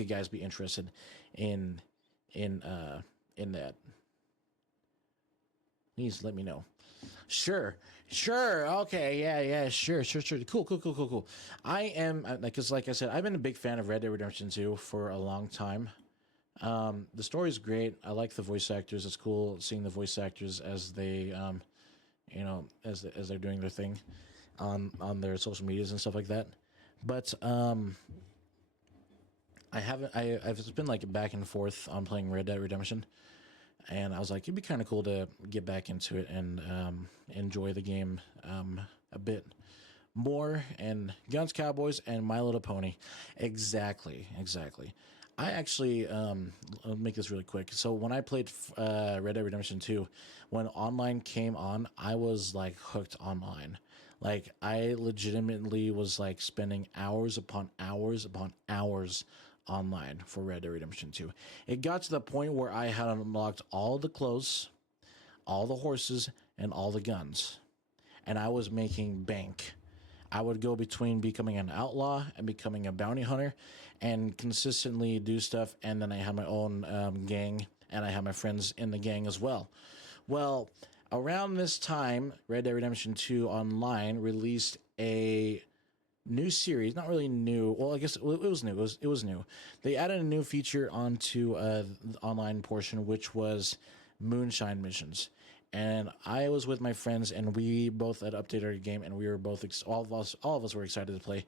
you guys be interested in that? Please let me know. Sure. Sure. Okay. Yeah. Yeah. Sure. Sure. Sure. Cool. Cool. Cool. Cool. Cool. I am because, like I said, I've been a big fan of Red Dead Redemption 2 for a long time. The story's great. I like the voice actors. It's cool seeing the voice actors as they, as they're doing their thing on their social medias and stuff like that. But I haven't. I've just been like back and forth on playing Red Dead Redemption, and I was like, it'd be kind of cool to get back into it and enjoy the game a bit more. And Guns, Cowboys, and My Little Pony, exactly. I actually, I'll make this really quick. So when I played Red Dead Redemption 2, when online came on, I was like hooked online. Like I legitimately was like spending hours upon hours upon hours online for Red Dead Redemption 2. It got to the point where I had unlocked all the clothes, all the horses, and all the guns. And I was making bank. I would go between becoming an outlaw and becoming a bounty hunter and consistently do stuff. And then I had my own gang, and I had my friends in the gang as well. Well, around this time, Red Dead Redemption 2 Online released a new series. Not really new. Well, I guess it was new. It was new. They added a new feature onto the online portion, which was moonshine missions. And I was with my friends, and we both had updated our game, and we were both all of us were excited to play.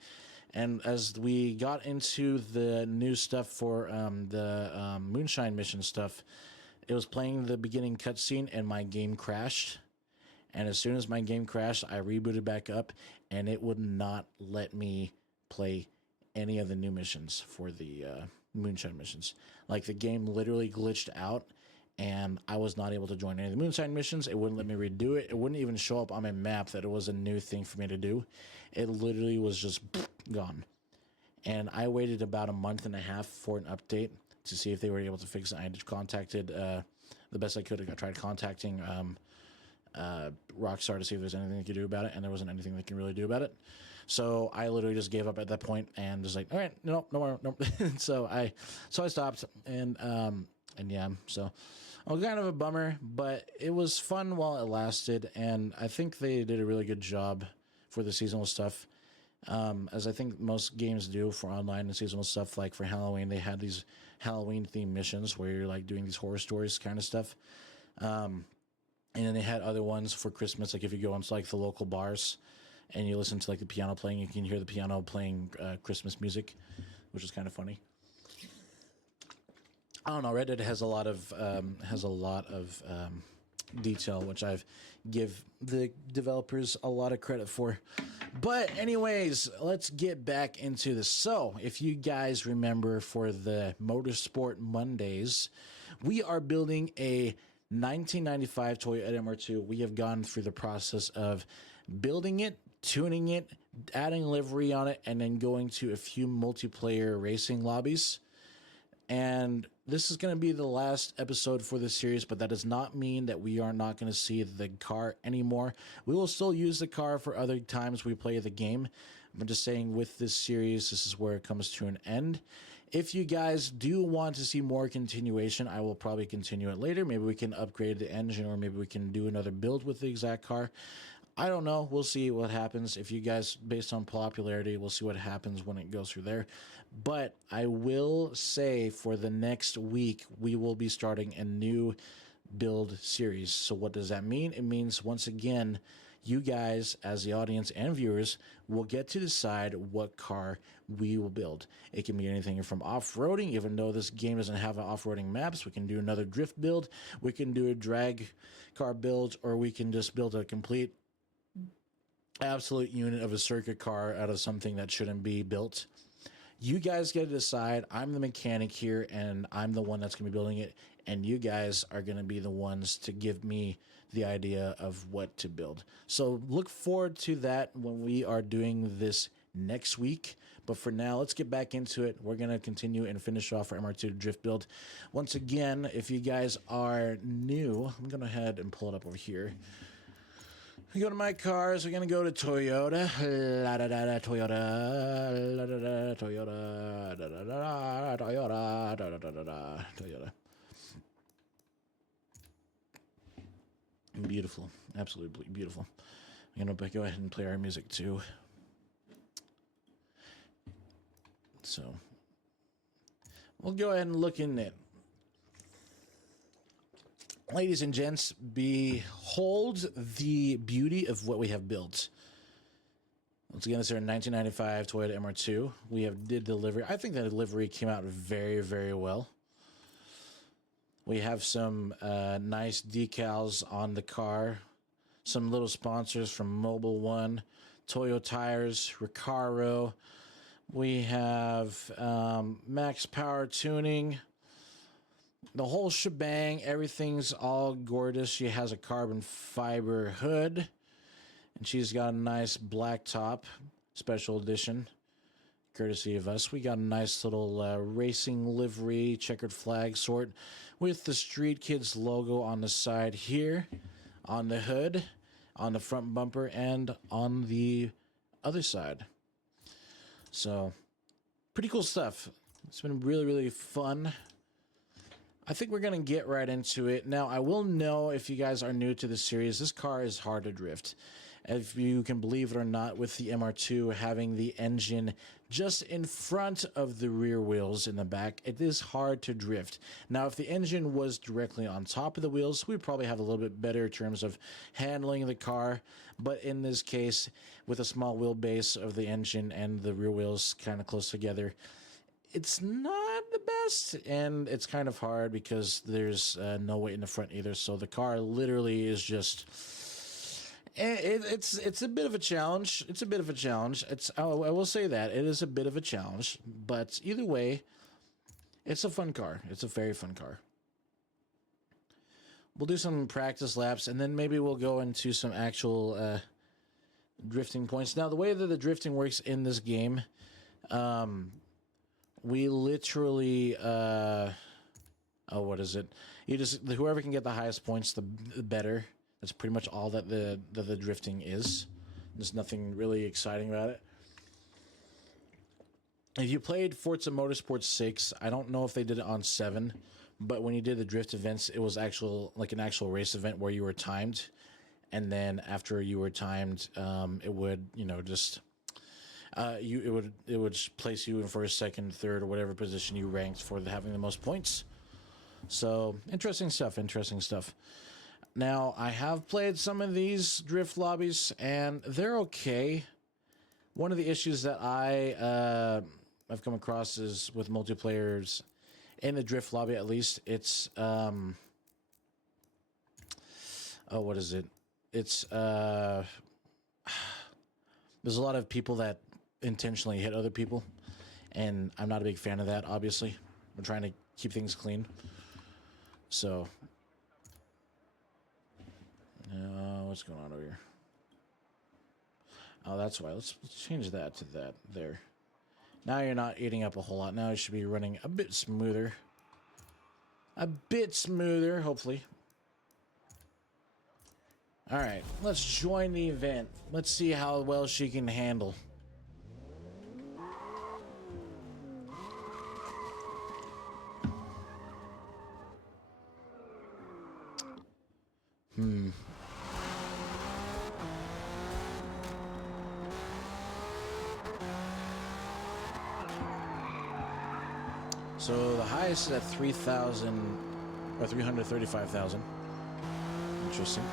And as we got into the new stuff for the moonshine mission stuff, it was playing the beginning cutscene, and my game crashed. And as soon as my game crashed, I rebooted back up, and it would not let me play any of the new missions for the moonshine missions. Like the game literally glitched out, and I was not able to join any of the moonshine missions. It wouldn't let me redo it. It wouldn't even show up on my map that it was a new thing for me to do. It literally was just gone. And I waited about a month and a half for an update to see if they were able to fix it. I just contacted the best I could. I tried contacting Rockstar to see if there's anything they could do about it, and there wasn't anything they can really do about it. So I literally just gave up at that point and was like, all right, no more. so I stopped, and yeah, so it was kind of a bummer, but it was fun while it lasted, and I think they did a really good job for the seasonal stuff. As I think most games do for online and seasonal stuff, like for Halloween, they had these Halloween themed missions where you're like doing these horror stories kind of stuff. And then they had other ones for Christmas, like if you go into like the local bars and you listen to like the piano playing, you can hear the piano playing Christmas music, which is kind of funny. I don't know. Red Dead has a lot of detail, which I've give the developers a lot of credit for. But anyways, let's get back into this. So if you guys remember, for the Motorsport Mondays, we are building a 1995 Toyota MR2. We have gone through the process of building it, tuning it, adding livery on it, and then going to a few multiplayer racing lobbies. And this is going to be the last episode for this series, but that does not mean that we are not going to see the car anymore. We will still use the car for other times we play the game. I'm just saying, with this series, this is where it comes to an end. If you guys do want to see more continuation, I will probably continue it later. Maybe we can upgrade the engine, or maybe we can do another build with the exact car. I don't know. We'll see what happens. If you guys, based on popularity, we'll see what happens when it goes through there. But I will say, for the next week, we will be starting a new build series. So what does that mean? It means, once again, you guys, as the audience and viewers, will get to decide what car we will build. It can be anything from off-roading. Even though this game doesn't have off-roading maps, we can do another drift build, we can do a drag car build, or we can just build a complete absolute unit of a circuit car out of something that shouldn't be built. You guys get to decide. I'm the mechanic here, and I'm the one that's going to be building it, and you guys are going to be the ones to give me the idea of what to build. So look forward to that when we are doing this next week. But for now, let's get back into it. We're going to continue and finish off our MR2 drift build. Once again, if you guys are new, I'm going to go ahead and pull it up over here. We go to my cars. We're going to go to Toyota. Toyota. Beautiful. Absolutely beautiful. I'm going to go ahead and play our music too. So we'll go ahead and look in it. Ladies and gents, behold the beauty of what we have built. Once again, this is our 1995 Toyota MR2. We did delivery. I think the delivery came out very, very well. We have some nice decals on the car. Some little sponsors from Mobile One, Toyo Tires, Recaro. We have Max Power Tuning. The whole shebang, everything's all gorgeous. She has a carbon fiber hood, and she's got a nice black top, special edition, courtesy of us. We got a nice little racing livery, checkered flag sort, with the Street Kids logo on the side here, on the hood, on the front bumper, and on the other side. So, pretty cool stuff. It's been really, really fun. I think we're going to get right into it. Now, I will know if you guys are new to the series, this car is hard to drift. If you can believe it or not, with the MR2 having the engine just in front of the rear wheels in the back, it is hard to drift. Now, if the engine was directly on top of the wheels, we'd probably have a little bit better in terms of handling the car. But in this case, with a small wheelbase of the engine and the rear wheels kind of close together, it's not the best, and it's kind of hard because there's no weight in the front either. So the car literally is just... It's a bit of a challenge. It's a bit of a challenge. I will say that it is a bit of a challenge, but either way, it's a fun car. It's a very fun car. We'll do some practice laps, and then maybe we'll go into some actual drifting points. Now, the way that the drifting works in this game, we literally what is it? Whoever can get the highest points, the better. That's pretty much all that the drifting is. There's nothing really exciting about it. If you played Forza Motorsport 6, I don't know if they did it on 7, but when you did the drift events, it was an actual race event where you were timed, and then after you were timed, it would it would place you in first, second, third, or whatever position you ranked for having the most points. So interesting stuff. Interesting stuff. Now, I have played some of these drift lobbies, and they're okay. One of the issues that I've come across is with multiplayers in the drift lobby, at least, it's what is it? It's there's a lot of people that intentionally hit other people, and I'm not a big fan of that, obviously. I'm trying to keep things clean. So... what's going on over here? Oh, that's why. Let's change that to that there. Now you're not eating up a whole lot. Now it should be running a bit smoother. A bit smoother, hopefully. All right, let's join the event. Let's see how well she can handle. So the highest is at 3,000 or 335,000. Interesting.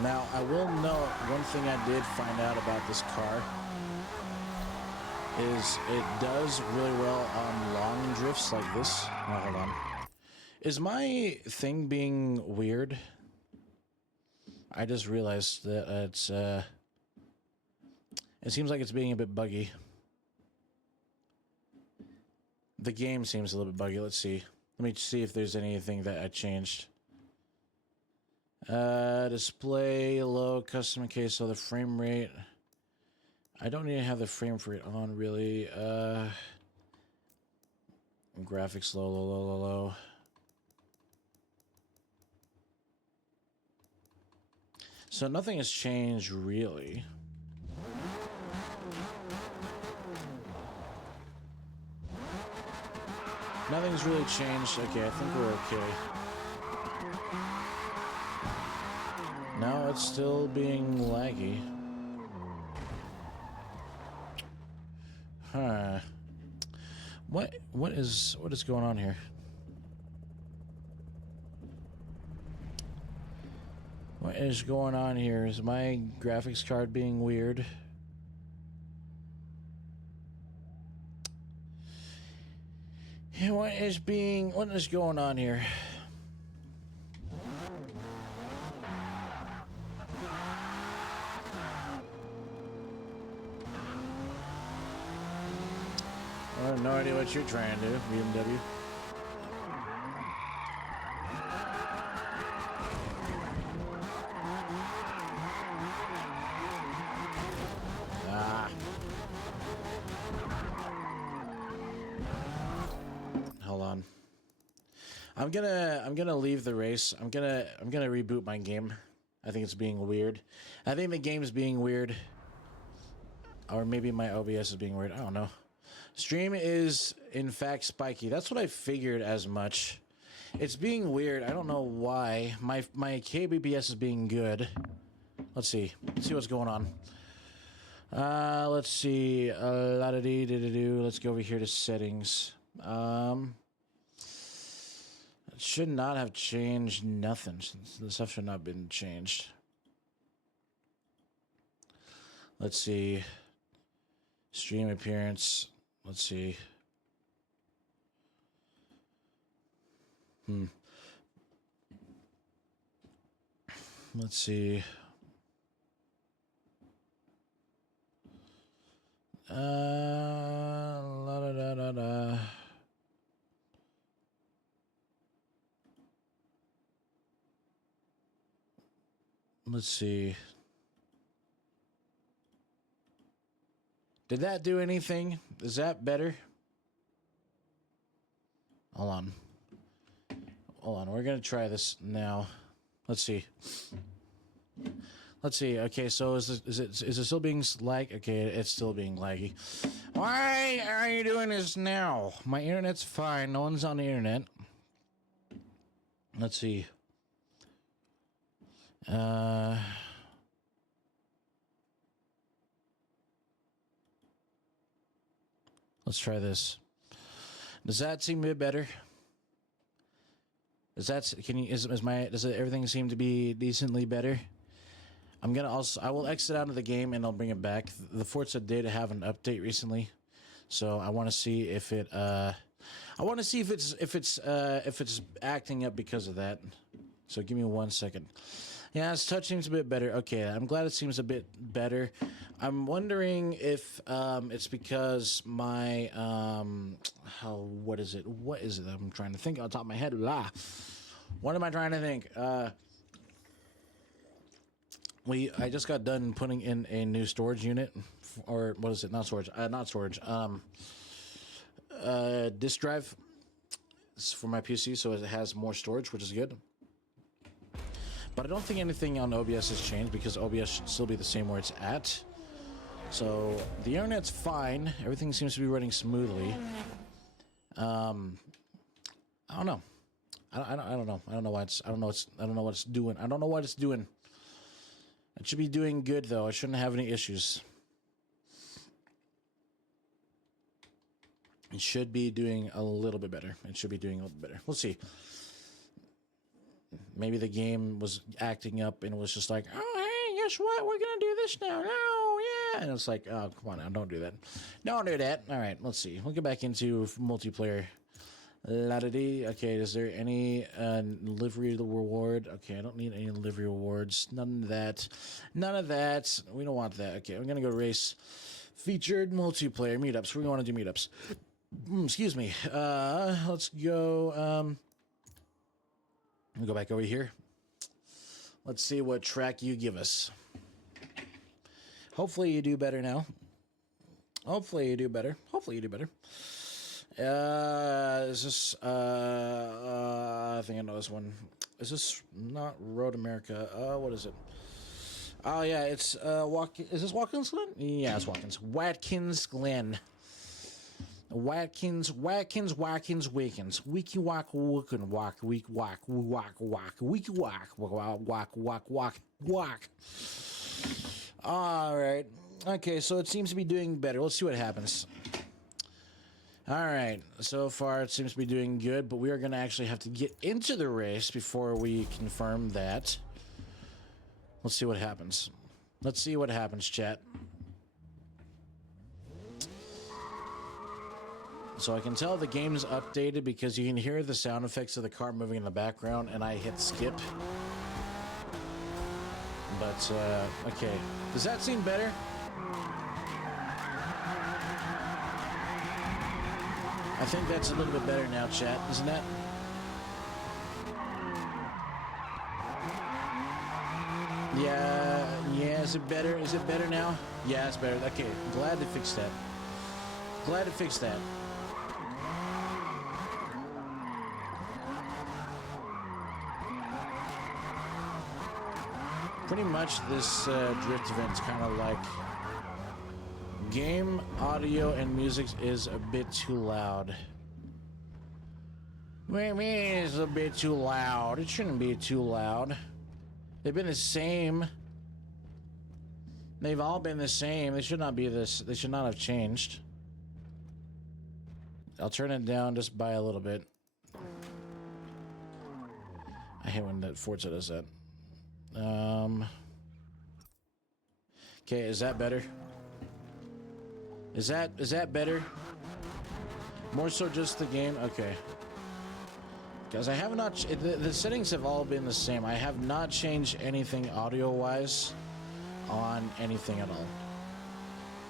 Now, I will note one thing I did find out about this car is it does really well on long drifts like this. Now, hold on. Is my thing being weird? I just realized that it seems like it's being a bit buggy. The game seems a little bit buggy. Let's see. Let me see if there's anything that I changed. Display low, custom case, so the frame rate. I don't need to have the frame rate on, really. Graphics low. So nothing has changed, really. Nothing's really changed. Okay, I think we're okay. No, it's still being laggy. Huh. What is going on here? What is going on here? Is my graphics card being weird? Yeah, what is going on here? I have no idea what you're trying to do, BMW. Ah. Hold on. I'm gonna leave the race. I'm gonna reboot my game. I think it's being weird. I think the game's being weird. Or maybe my OBS is being weird. I don't know. Stream is, in fact, spiky. That's what I figured as much. It's being weird. I don't know why. My kbps is being good. Let's see. Let's see what's going on. Let's see. Let's go over here to settings. It should not have changed nothing. The stuff should not have been changed. Let's see. Stream appearance. Let's see. Let's see. La da da da da. Let's see. Did that do anything? Is that better? Hold on. Hold on. We're going to try this now. Let's see. Let's see. Okay, so is it still being lag? Okay, it's still being laggy. Why are you doing this now? My internet's fine. No one's on the internet. Let's see. Let's try this. Does that seem a bit better? Does everything seem to be decently better? I will exit out of the game and I'll bring it back. The Forza did have an update recently, so I want to see if it's acting up because of that. So give me 1 second. Yeah, its touch seems a bit better. Okay, I'm glad it seems a bit better. I'm wondering if it's because my what is it? I'm trying to think on top of my head. What am I trying to think? I just got done putting in a new storage unit, or what is it? Not storage. Disk drive. It's for my PC, so it has more storage, which is good. But I don't think anything on OBS has changed because OBS should still be the same where it's at. So the internet's fine. Everything seems to be running smoothly. I don't know. I don't know. I don't know what it's doing. I don't know what it's doing. It should be doing good though. I shouldn't have any issues. It should be doing a little bit better. We'll see. Maybe the game was acting up and it was just like, oh, hey, guess what? We're going to do this now. Oh, yeah. And it's like, oh, come on now. Don't do that. Don't do that. All right, let's see. We'll get back into multiplayer. La-da-dee. Okay, is there any livery reward? Okay, I don't need any livery rewards. None of that. None of that. We don't want that. Okay, I'm going to go race featured multiplayer meetups. We want to do meetups. Excuse me. Let's go. Go back over here. Let's see what track you give us. Hopefully you do better now. Hopefully you do better. Is this, I think I know this one. Is this not Road America? What is it? Oh, yeah, it's, is this Watkins Glen? Yeah, it's Watkins. Watkins Glen. Watkins, Wickens. Wiki walk, wookin' walk, week walk, wiki walk. All right. Okay, so it seems to be doing better. Let's see what happens. All right. So far, it seems to be doing good, but we are going to actually have to get into the race before we confirm that. Let's see what happens. Let's see what happens, chat. So I can tell the game's updated because you can hear the sound effects of the car moving in the background, and I hit skip. But, okay. Does that seem better? I think that's a little bit better now, chat, isn't that? Yeah, is it better? Is it better now? Yeah, it's better. Okay, glad to fix that. Glad to fix that. Pretty much this drift event is kind of like game, audio, and music is a bit too loud. What do you mean it's a bit too loud? It shouldn't be too loud. They've been the same. They've all been the same. They should not be this. They should not have changed. I'll turn it down just by a little bit. I hate when that Forza does that. Okay, is that better? Is that better? More so just the game? Okay. Because I have not... The settings have all been the same. I have not changed anything audio-wise on anything at all.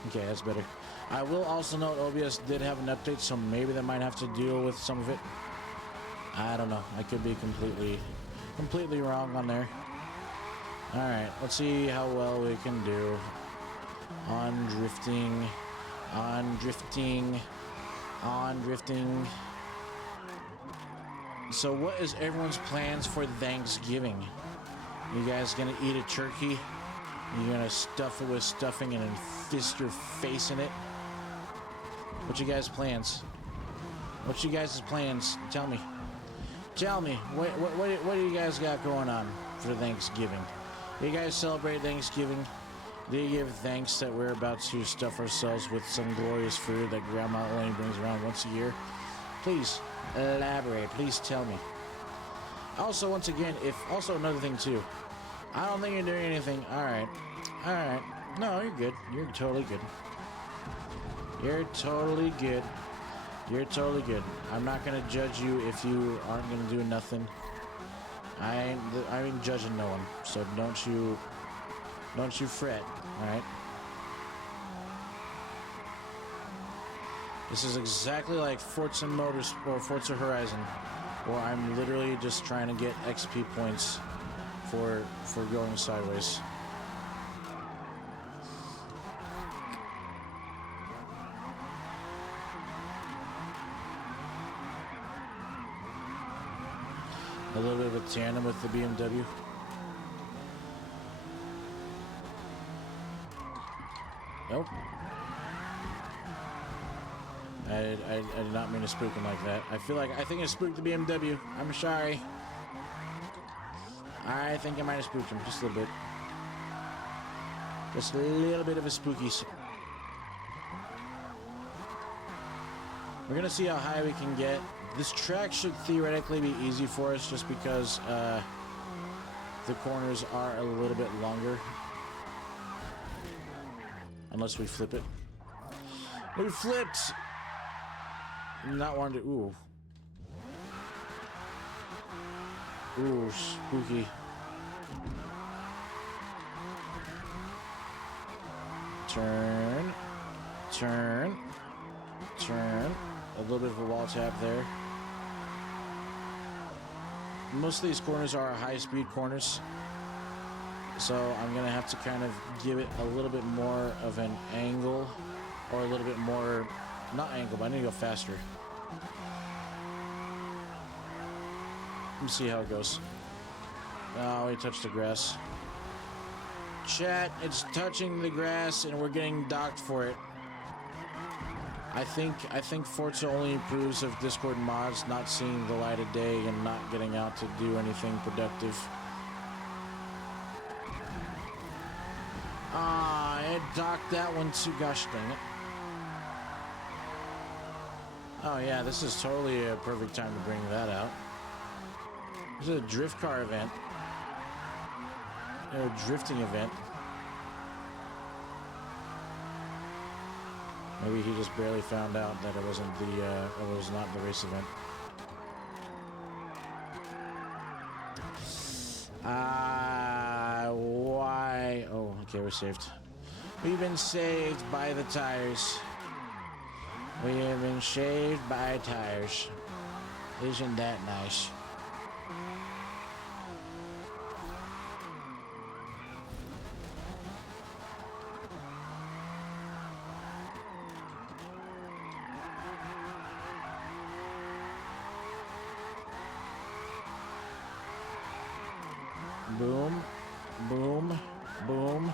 Okay, that's better. I will also note OBS did have an update, so maybe that might have to deal with some of it. I don't know. I could be completely wrong on there. Alright, let's see how well we can do on drifting. So what is everyone's plans for Thanksgiving? You guys gonna eat a turkey? You gonna stuff it with stuffing and then fist your face in it? What you guys' plans? What you guys' plans? Tell me. Tell me. What do you guys got going on for Thanksgiving? Do you guys celebrate Thanksgiving? Do you give thanks that we're about to stuff ourselves with some glorious food that Grandma only brings around once a year? Please elaborate. Please tell me. Also, once again, also another thing too. I don't think you're doing anything. All right. No, you're good. You're totally good. You're totally good. You're totally good. I'm not gonna judge you if you aren't gonna do nothing. I ain't judging no one, so don't you fret, all right? This is exactly like Forza Horizon, where I'm literally just trying to get XP points for going sideways. A little bit of a tandem with the BMW. Nope. I did not mean to spook him like that. I think I spooked the BMW. I'm sorry. I think I might have spooked him just a little bit. Just a little bit of a spookies. We're gonna see how high we can get. This track should theoretically be easy for us just because the corners are a little bit longer. Unless we flip it. We flipped! Not wanting to... Ooh. Ooh, spooky. Turn. Turn. Turn. A little bit of a wall tap there. Most of these corners are high-speed corners. So I'm going to have to kind of give it a little bit more of an angle. Or a little bit more... Not angle, but I need to go faster. Let me see how it goes. Oh, we touched the grass. Chat, it's touching the grass and we're getting docked for it. I think Forza only improves of Discord mods not seeing the light of day and not getting out to do anything productive. Ah, it docked that one too. Gosh dang it. Oh yeah, this is totally a perfect time to bring that out. This is a drift car event. A drifting event. Maybe he just barely found out that it wasn't it was not the race event. Why? Oh, okay, we're saved. We've been saved by the tires. We have been saved by tires. Isn't that nice? Boom, boom, boom,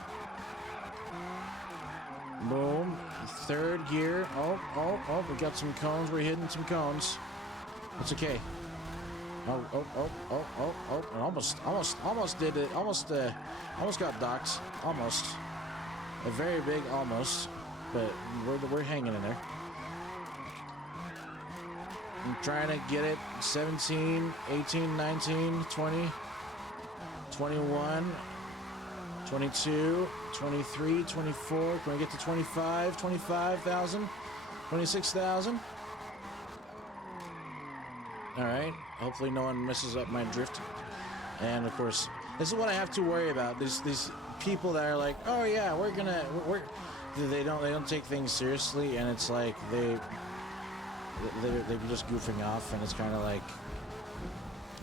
boom. Third gear. Oh, we got some cones. We're hitting some cones. It's okay. Oh. Almost did it. Almost got docked. Almost. A very big almost. But we're hanging in there. I'm trying to get it. 17, 18, 19, 20. 21, 22, 23, 24. Can we get to 25? 25,000? 26,000? All right. Hopefully no one messes up my drift. And of course, this is what I have to worry about. These people that are like, oh yeah, they don't take things seriously, and it's like they're just goofing off, and it's kind of like,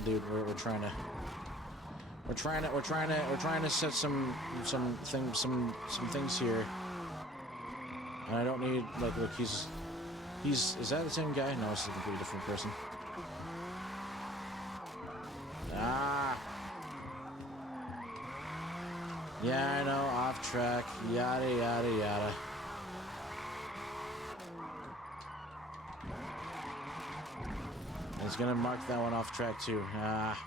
dude, we're trying to set some things here, and I don't need, like, look, he's is that the same guy? No, it's a completely different person. Ah, yeah, I know, off track, yada yada yada. And it's gonna mark that one off track too. Ah.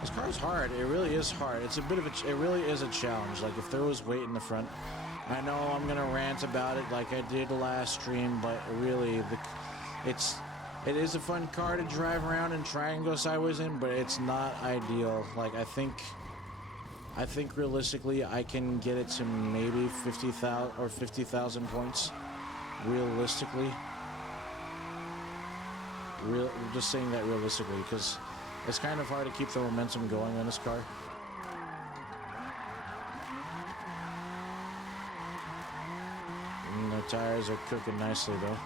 This car's hard. It really is hard. It's a bit of it really is a challenge. Like, if there was weight in the front, I know I'm gonna rant about it like I did last stream, but really, it is a fun car to drive around and try and go sideways in, but it's not ideal. Like, I think realistically, I can get it to maybe 50,000 or 50,000 points. Realistically, just saying that realistically, because it's kind of hard to keep the momentum going on this car. And the tires are cooking nicely though.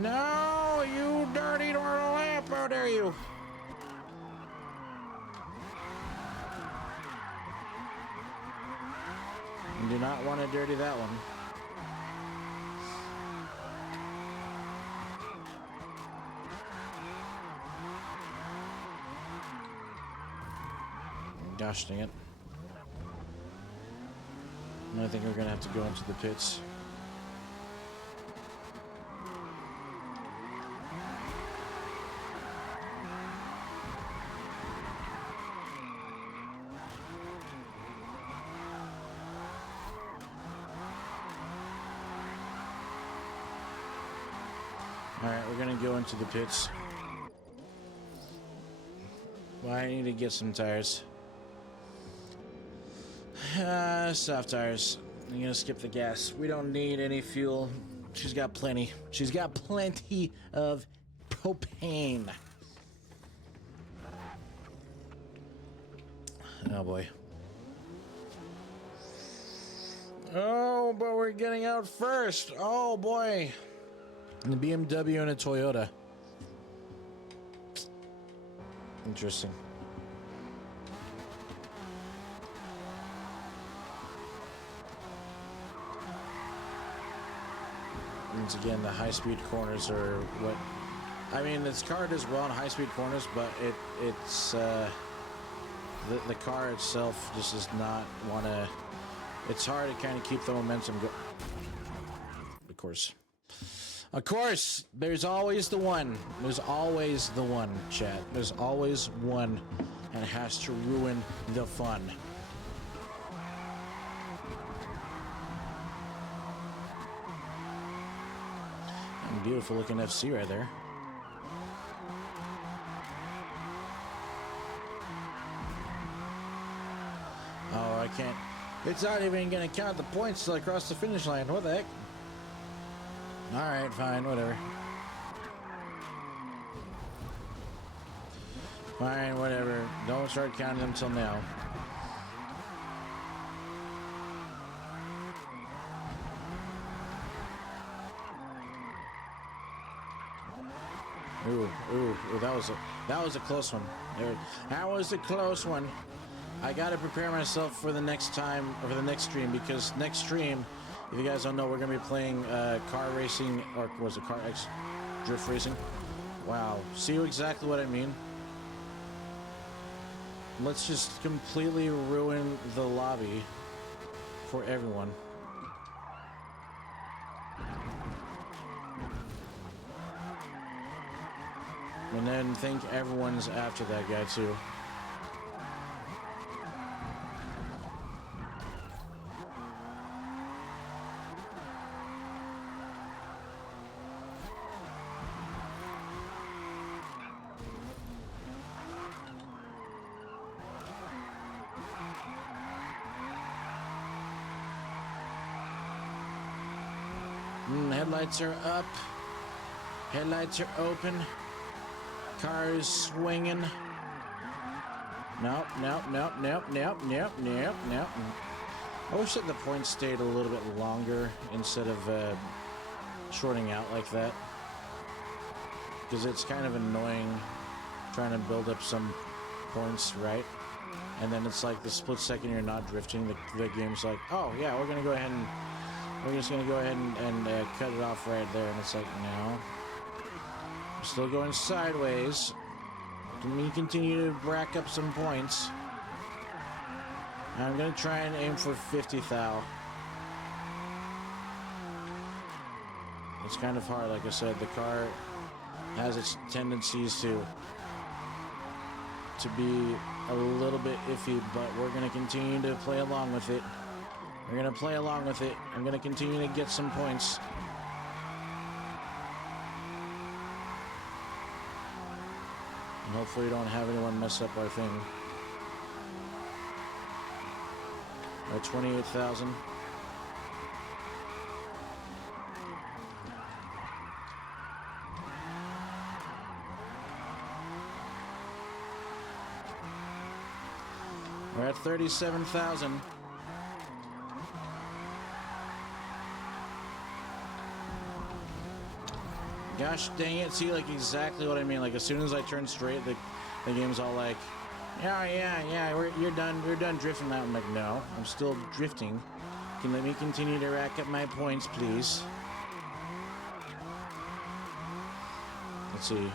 No, you dirty little lamp! How dare you! You do not want to dirty that one. Gosh dang it. I think we're gonna have to go into the pits. Alright, we're gonna go into the pits. Well, I need to get some tires. Soft tires. I'm gonna skip the gas. We don't need any fuel. She's got plenty. She's got plenty of propane. Oh boy. Oh, but we're getting out first. Oh boy. And a BMW and a Toyota. Interesting. Once again, the high-speed corners are what I mean, this car does well in high-speed corners, but it's the car itself just does not want to. It's hard to kind of keep the momentum going. Of course, there's always the one. There's always the one, chat. There's always one, and it has to ruin the fun. And beautiful looking FC right there. Oh, I can't. It's not even going to count the points till I cross the finish line. What the heck? Alright, fine, whatever. Fine, whatever. Don't start counting them till now. Ooh, that was a close one. That was a close one. I gotta prepare myself for the next time, or for the next stream, because next stream, if you guys don't know, we're gonna be playing car racing, or was it drift racing? Wow, see exactly what I mean? Let's just completely ruin the lobby for everyone. And then think everyone's after that guy too. Headlights are up. Headlights are open. Car is swinging. Nope. I wish that the points stayed a little bit longer instead of shorting out like that. Because it's kind of annoying trying to build up some points, right? And then it's like the split second you're not drifting, the game's like, oh yeah, we're just gonna go ahead and cut it off right there, and it's like, no. I'm still going sideways. Let me continue to rack up some points. I'm gonna try and aim for 50 thou. It's kind of hard, like I said, the car has its tendencies to be a little bit iffy, but we're gonna continue to play along with it. We're gonna play along with it. I'm gonna continue to get some points. And hopefully we don't have anyone mess up our thing. We're at 28,000. We're at 37,000. Gosh dang it, see, like, exactly what I mean. Like, as soon as I turn straight, the game's all like, yeah, you're done drifting now. I'm like, no, I'm still drifting. Can you let me continue to rack up my points, please? Let's see.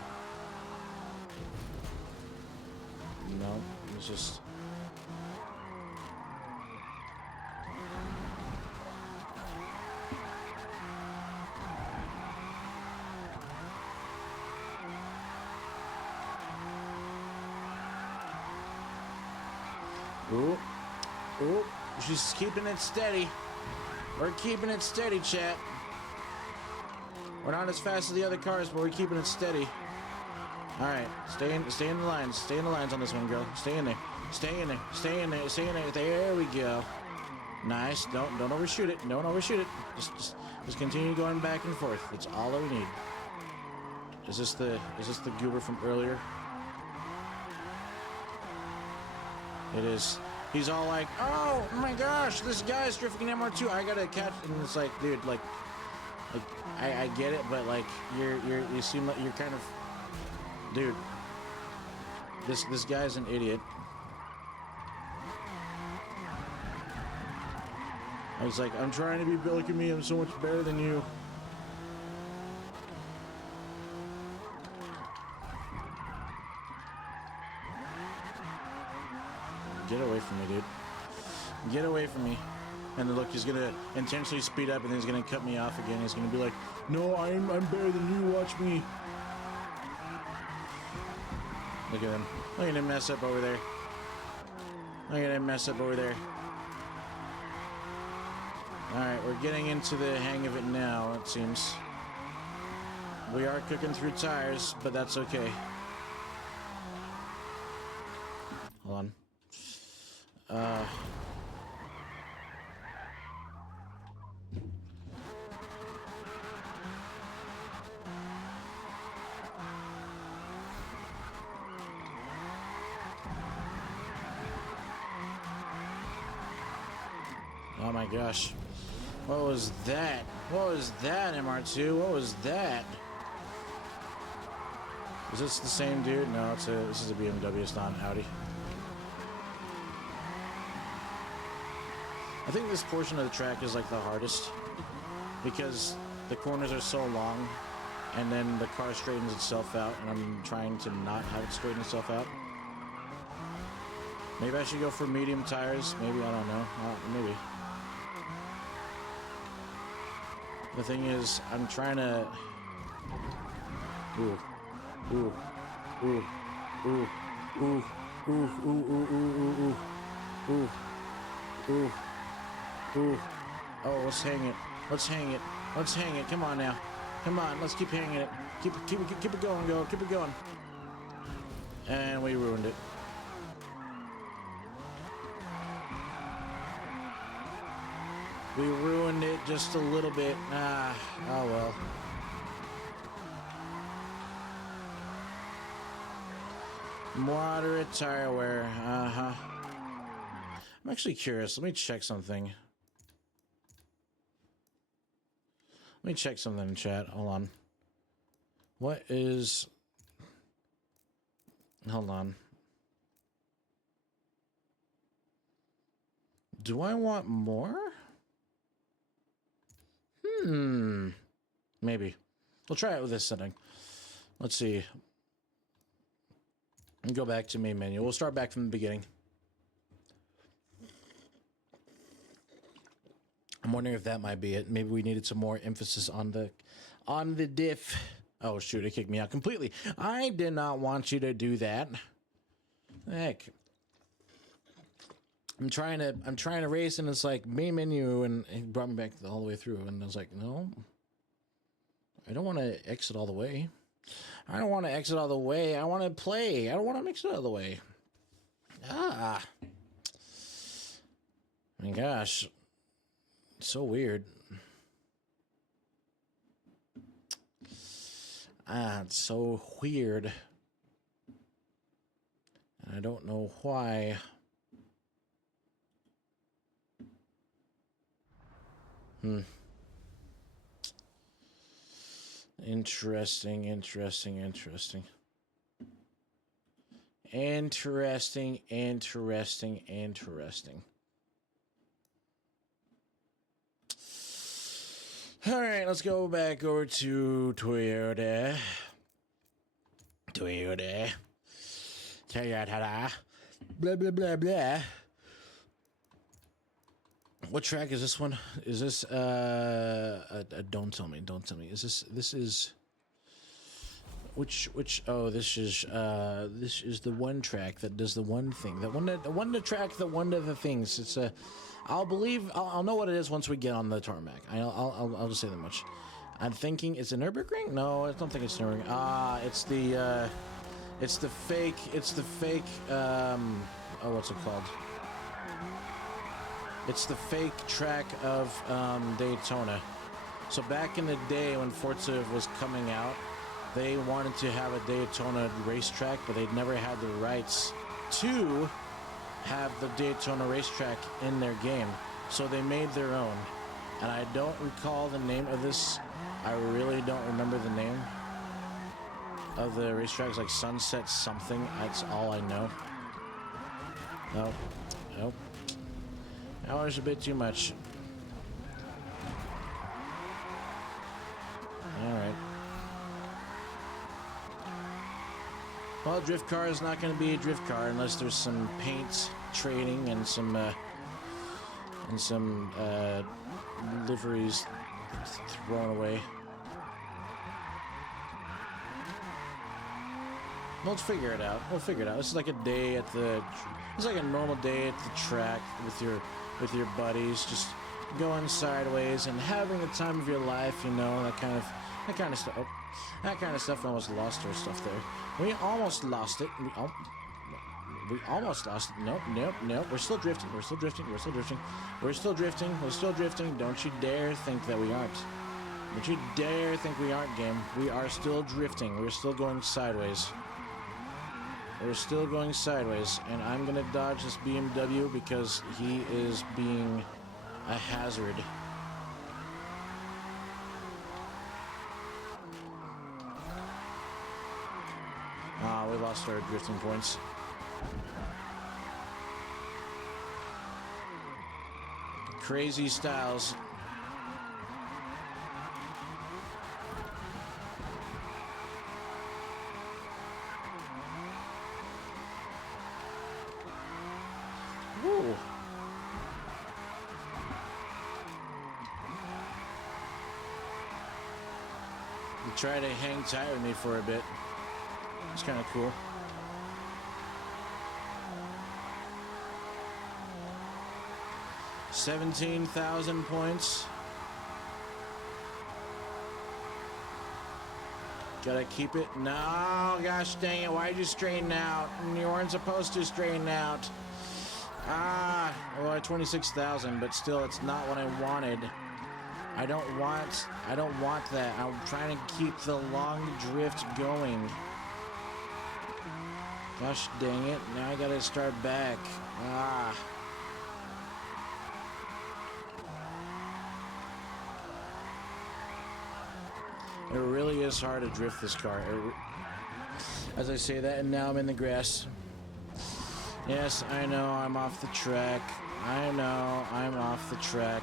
No, it's just... Ooh, she's keeping it steady. We're keeping it steady, chat. We're not as fast as the other cars, but we're keeping it steady. All right, stay in the lines. Stay in the lines on this one, girl. Stay in there. Stay in there. There we go. Nice. Don't overshoot it. Don't overshoot it. Just continue going back and forth. That's all that we need. Is this the goober from earlier? It is. He's all like, oh my gosh, this guy's drifting MR2. I gotta catch, and it's like, dude, like I get it, but like you seem like you're kind of, dude. This guy's an idiot. I was like, I'm trying to be, look at me, I'm so much better than you. Get away from me. And then look, he's gonna intentionally speed up and then he's gonna cut me off again. He's gonna be like, no, I'm better than you, watch me. Look at him. Look at him mess up over there. Look at him mess up over there. Alright, we're getting into the hang of it now, it seems. We are cooking through tires, but that's okay. Hold on. Oh my gosh. What was that? What was that, MR2? What was that? Is this the same dude? No, this is a BMW, it's not an Audi. I think this portion of the track is like the hardest because the corners are so long and then the car straightens itself out and I'm trying to not have it straighten itself out. Maybe I should go for medium tires. Maybe, I don't know. Maybe. The thing is, I'm trying to... Ooh. Ooh. Ooh. Ooh. Ooh. Ooh. Ooh. Ooh. Ooh. Ooh. Ooh. Ooh. Ooh. Oh, let's hang it. Let's hang it. Let's hang it. Come on now. Come on. Let's keep hanging it. Keep it going, go. Keep it going. And we ruined it. We ruined it just a little bit. Oh well. Moderate tire wear. Uh-huh. I'm actually curious. Let me check something. Let me check something in chat. Hold on. What is... Hold on. Do I want more? Maybe. We'll try it with this setting. Let's see. And go back to main menu. We'll start back from the beginning. I'm wondering if that might be it. Maybe we needed some more emphasis on the diff. Oh shoot, it kicked me out completely. I did not want you to do that. Heck. I'm trying to race and it's like main menu and it brought me back all the way through and I was like, no. I don't want to exit all the way. I don't want to exit all the way. I want to play. I don't want to exit all the way. Ah. My gosh. It's so weird. It's so weird. And I don't know why. Interesting. All right, let's go back over to Toyota. Blah, blah, blah, blah. What track is this one? Is this, don't tell me. This is, which, oh, this is the one track that does the one thing. The one to track the one of the things. It's a, I'll know what it is once we get on the tarmac. I'll just say that much. I'm thinking, it's a Nürburgring? No, I don't think it's Nürburgring. It's the fake, oh, what's it called? It's the fake track of Daytona. So back in the day when Forza was coming out, they wanted to have a Daytona racetrack, but they'd never had the rights to have the Daytona racetrack in their game. So they made their own. And I don't recall the name of this. I really don't remember the name of the racetrack. It's like Sunset something. That's all I know. Nope. That was a bit too much. Alright. Well, drift car is not going to be a drift car unless there's some paint trading and some And some liveries thrown away. We'll figure it out. We'll figure it out. This is like a day at the. It's like a normal day at the track with your buddies, just going sideways and having the time of your life. You know, that kind of stuff. Oh, that kind of stuff. We almost lost our stuff there. We almost lost it. We almost lost it. Nope. We're still drifting. We're still drifting. Don't you dare think that we aren't. Don't you dare think we aren't, game. We are still drifting. We're still going sideways. We're still going sideways, and I'm gonna dodge this BMW because he is being a hazard. We lost our drifting points. Crazy styles. Woo. You try to hang tight with me for a bit. It's kind of cool. $17,000 points. Gotta keep it. No, gosh dang it. Why'd you straighten out? You weren't supposed to straighten out. Well, 26,000, but still, it's not what I wanted. I don't want that. I'm trying to keep the long drift going. Gosh dang it. Now I gotta start back. It really is hard to drift this car. As I say that, and now I'm in the grass. Yes, I know I'm off the track. I know I'm off the track.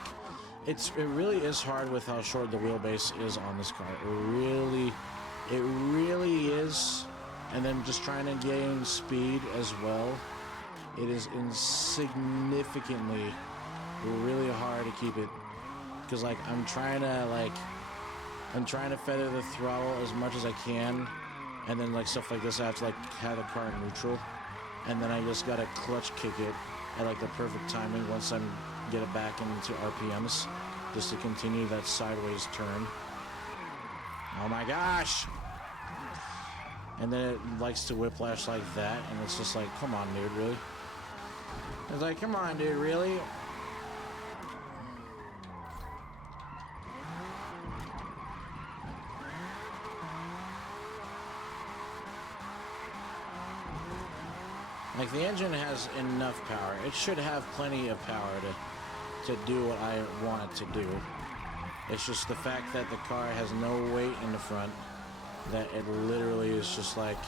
It really is hard with how short the wheelbase is on this car. It really is. And then just trying to gain speed as well. It is insignificantly really hard to keep it. Because like I'm trying to feather the throttle as much as I can, and then like stuff like this I have to like have the car in neutral, and then I just gotta clutch kick it at like the perfect timing once I get it back into RPMs, just to continue that sideways turn. Oh my gosh! And then it likes to whiplash like that, and it's just like, come on, dude, really? It's like, come on, dude, really? Like, the engine has enough power. It should have plenty of power to do what I want it to do. It's just the fact that the car has no weight in the front, that it literally is just like,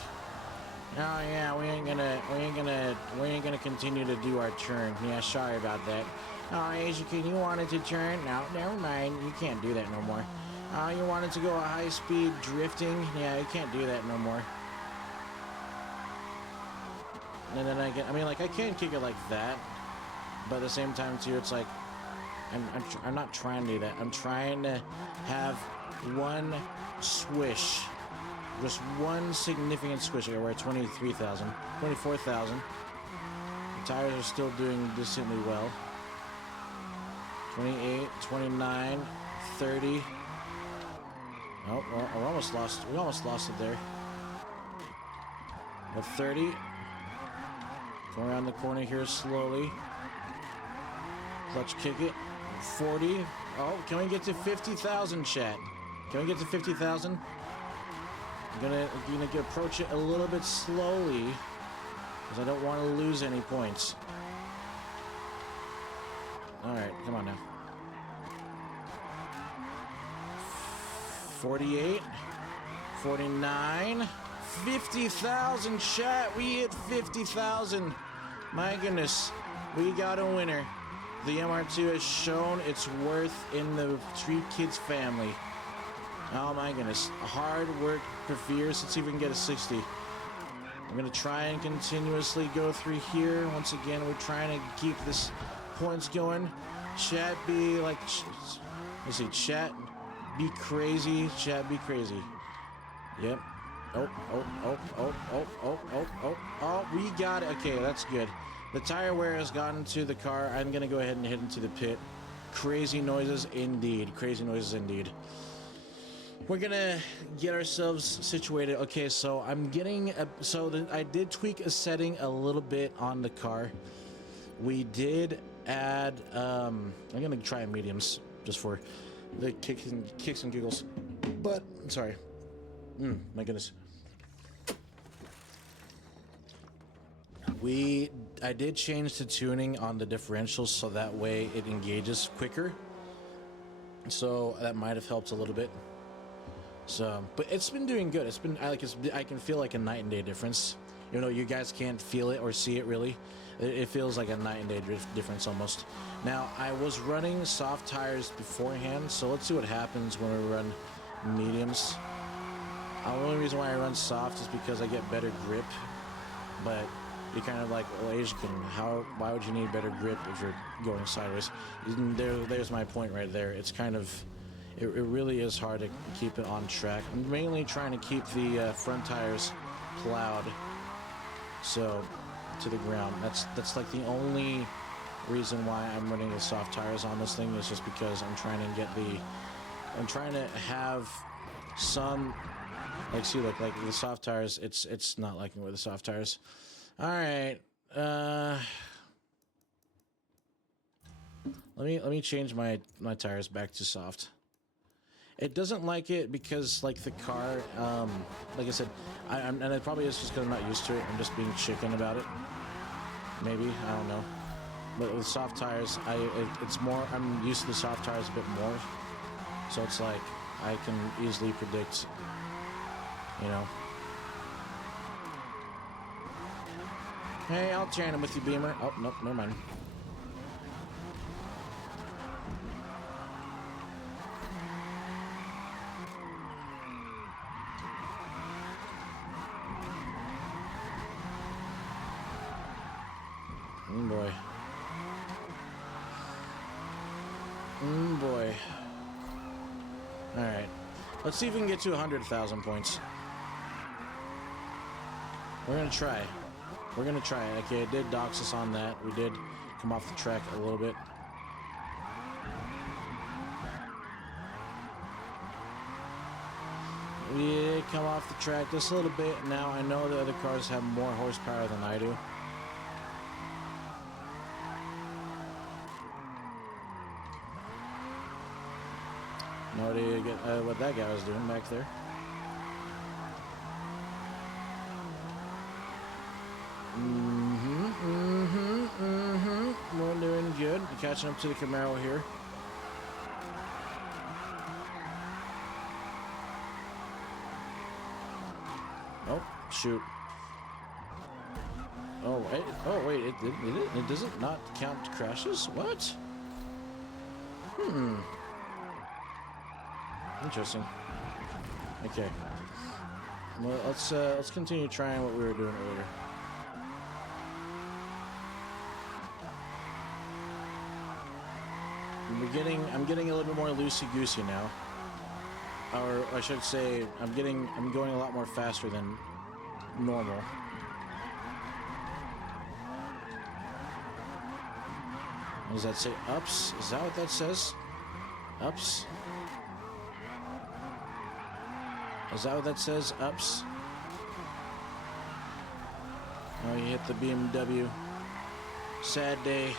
oh yeah, we ain't gonna continue to do our turn. Yeah, sorry about that. Oh, Asia, you wanted to turn? No, never mind. You can't do that no more. Oh, you wanted to go a high-speed drifting? Yeah, you can't do that no more. And then I can kick it like that, but at the same time too, it's like I'm not trying to do that. I'm trying to have one swish, just one significant swish. We're at 23,000, 24,000. The tires are still doing decently well. 28, 29, 30. Oh, well, we almost lost it there. At 30. Going around the corner here slowly. Clutch kick it. 40. Oh, can we get to 50,000, chat? Can we get to 50,000? I'm gonna approach it a little bit slowly because I don't want to lose any points. All right, come on now. 48, 49, 50,000, chat. We hit 50,000. My goodness, we got a winner. The MR2 has shown its worth in the Street Kids family. Oh my goodness, hard work perseveres. Let's see if we can get a 60. I'm gonna try and continuously go through here. Once again, we're trying to keep this points going. Chat be like, let's see, chat be crazy. Chat be crazy. Yep. Oh, we got it. Okay, that's good. The tire wear has gotten to the car. I'm going to go ahead and head into the pit. Crazy noises indeed. Crazy noises indeed. We're going to get ourselves situated. Okay, so I'm getting... I did tweak a setting a little bit on the car. We did add... I'm going to try mediums just for the kicks and giggles. But, sorry. My goodness. I did change the tuning on the differentials so that way it engages quicker. So that might have helped a little bit. So, but it's been doing good. I can feel like a night and day difference. Even though you guys can't feel it or see it really, it feels like a night and day difference almost. Now, I was running soft tires beforehand, so let's see what happens when we run mediums. The only reason why I run soft is because I get better grip, but you're kind of like, well, why would you need better grip if you're going sideways? There's my point right there. It's kind of, it really is hard to keep it on track. I'm mainly trying to keep the front tires plowed, so to the ground. That's like the only reason why I'm running the soft tires on this thing is just because I'm trying to have some. Like, see, look, like the soft tires, it's not liking with the soft tires. All right. Let me change my tires back to soft. It doesn't like it because, like, the car, like I said, and it probably is just because I'm not used to it. I'm just being chicken about it. Maybe, I don't know. But with soft tires, it's more, I'm used to the soft tires a bit more. So it's like, I can easily predict, you know. Hey, I'll tandem with you, Beamer. Oh, nope, never mind. Boy. Boy. Alright. Let's see if we can get to 100,000 points. We're gonna try. We're gonna try it. Okay, it did dox us on that. We did come off the track a little bit. We did come off the track just a little bit. Now I know the other cars have more horsepower than I do. No idea what that guy was doing back there. We're doing good. We're catching up to the Camaro here. Oh, shoot. Oh, wait. It doesn't not count crashes? What? Interesting. Okay. Well, let's continue trying what we were doing earlier. I'm getting a little bit more loosey-goosey now. Or I should say, I'm going a lot more faster than normal. What does that say? Ups? Is that what that says? Ups? Is that what that says? Ups? Oh, you hit the BMW. Sad day.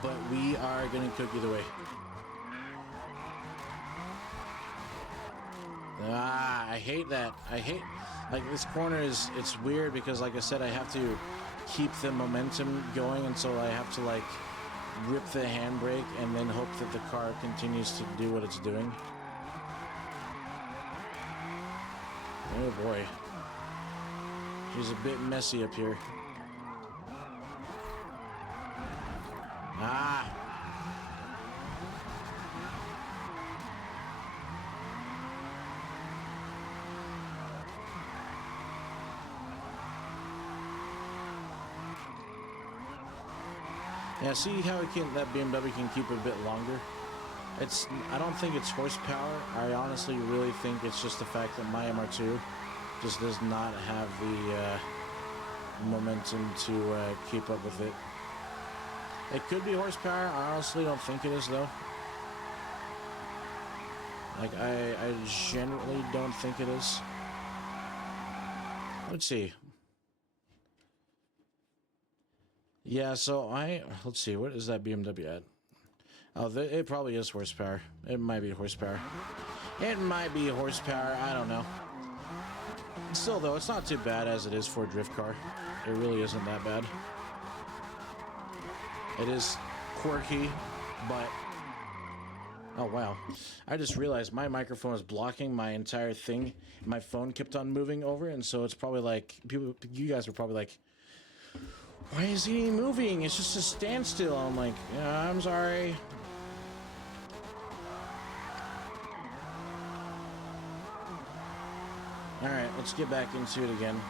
But we are going to cook either way. I hate that. Like, this corner it's weird because, like I said, I have to keep the momentum going, and so I have to, like, rip the handbrake and then hope that the car continues to do what it's doing. Oh boy. She's a bit messy up here. Ah! Yeah, see how that BMW can keep a bit longer? I don't think it's horsepower. I honestly really think it's just the fact that my MR2 just does not have the momentum to keep up with it. It could be horsepower. I honestly don't think it is, though. Like, I genuinely don't think it is. Let's see. Yeah, so let's see, what is that BMW at? Oh, it probably is horsepower. It might be horsepower. It might be horsepower, I don't know. Still, though, it's not too bad as it is for a drift car. It really isn't that bad. It is quirky, but... Oh, wow. I just realized my microphone is blocking my entire thing. My phone kept on moving over, and so it's probably like... You guys were probably like, why is he moving? It's just a standstill. I'm like, yeah, I'm sorry. Alright, let's get back into it again.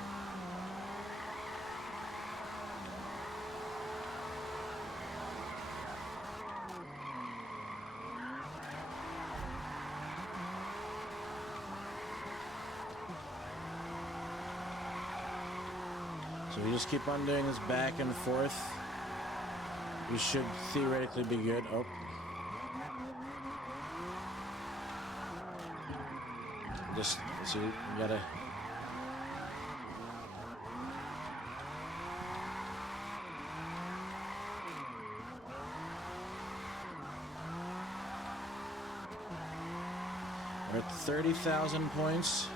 So we just keep on doing this back and forth. We should theoretically be good. Oh. Just, see, you gotta... We're at 30,000 points.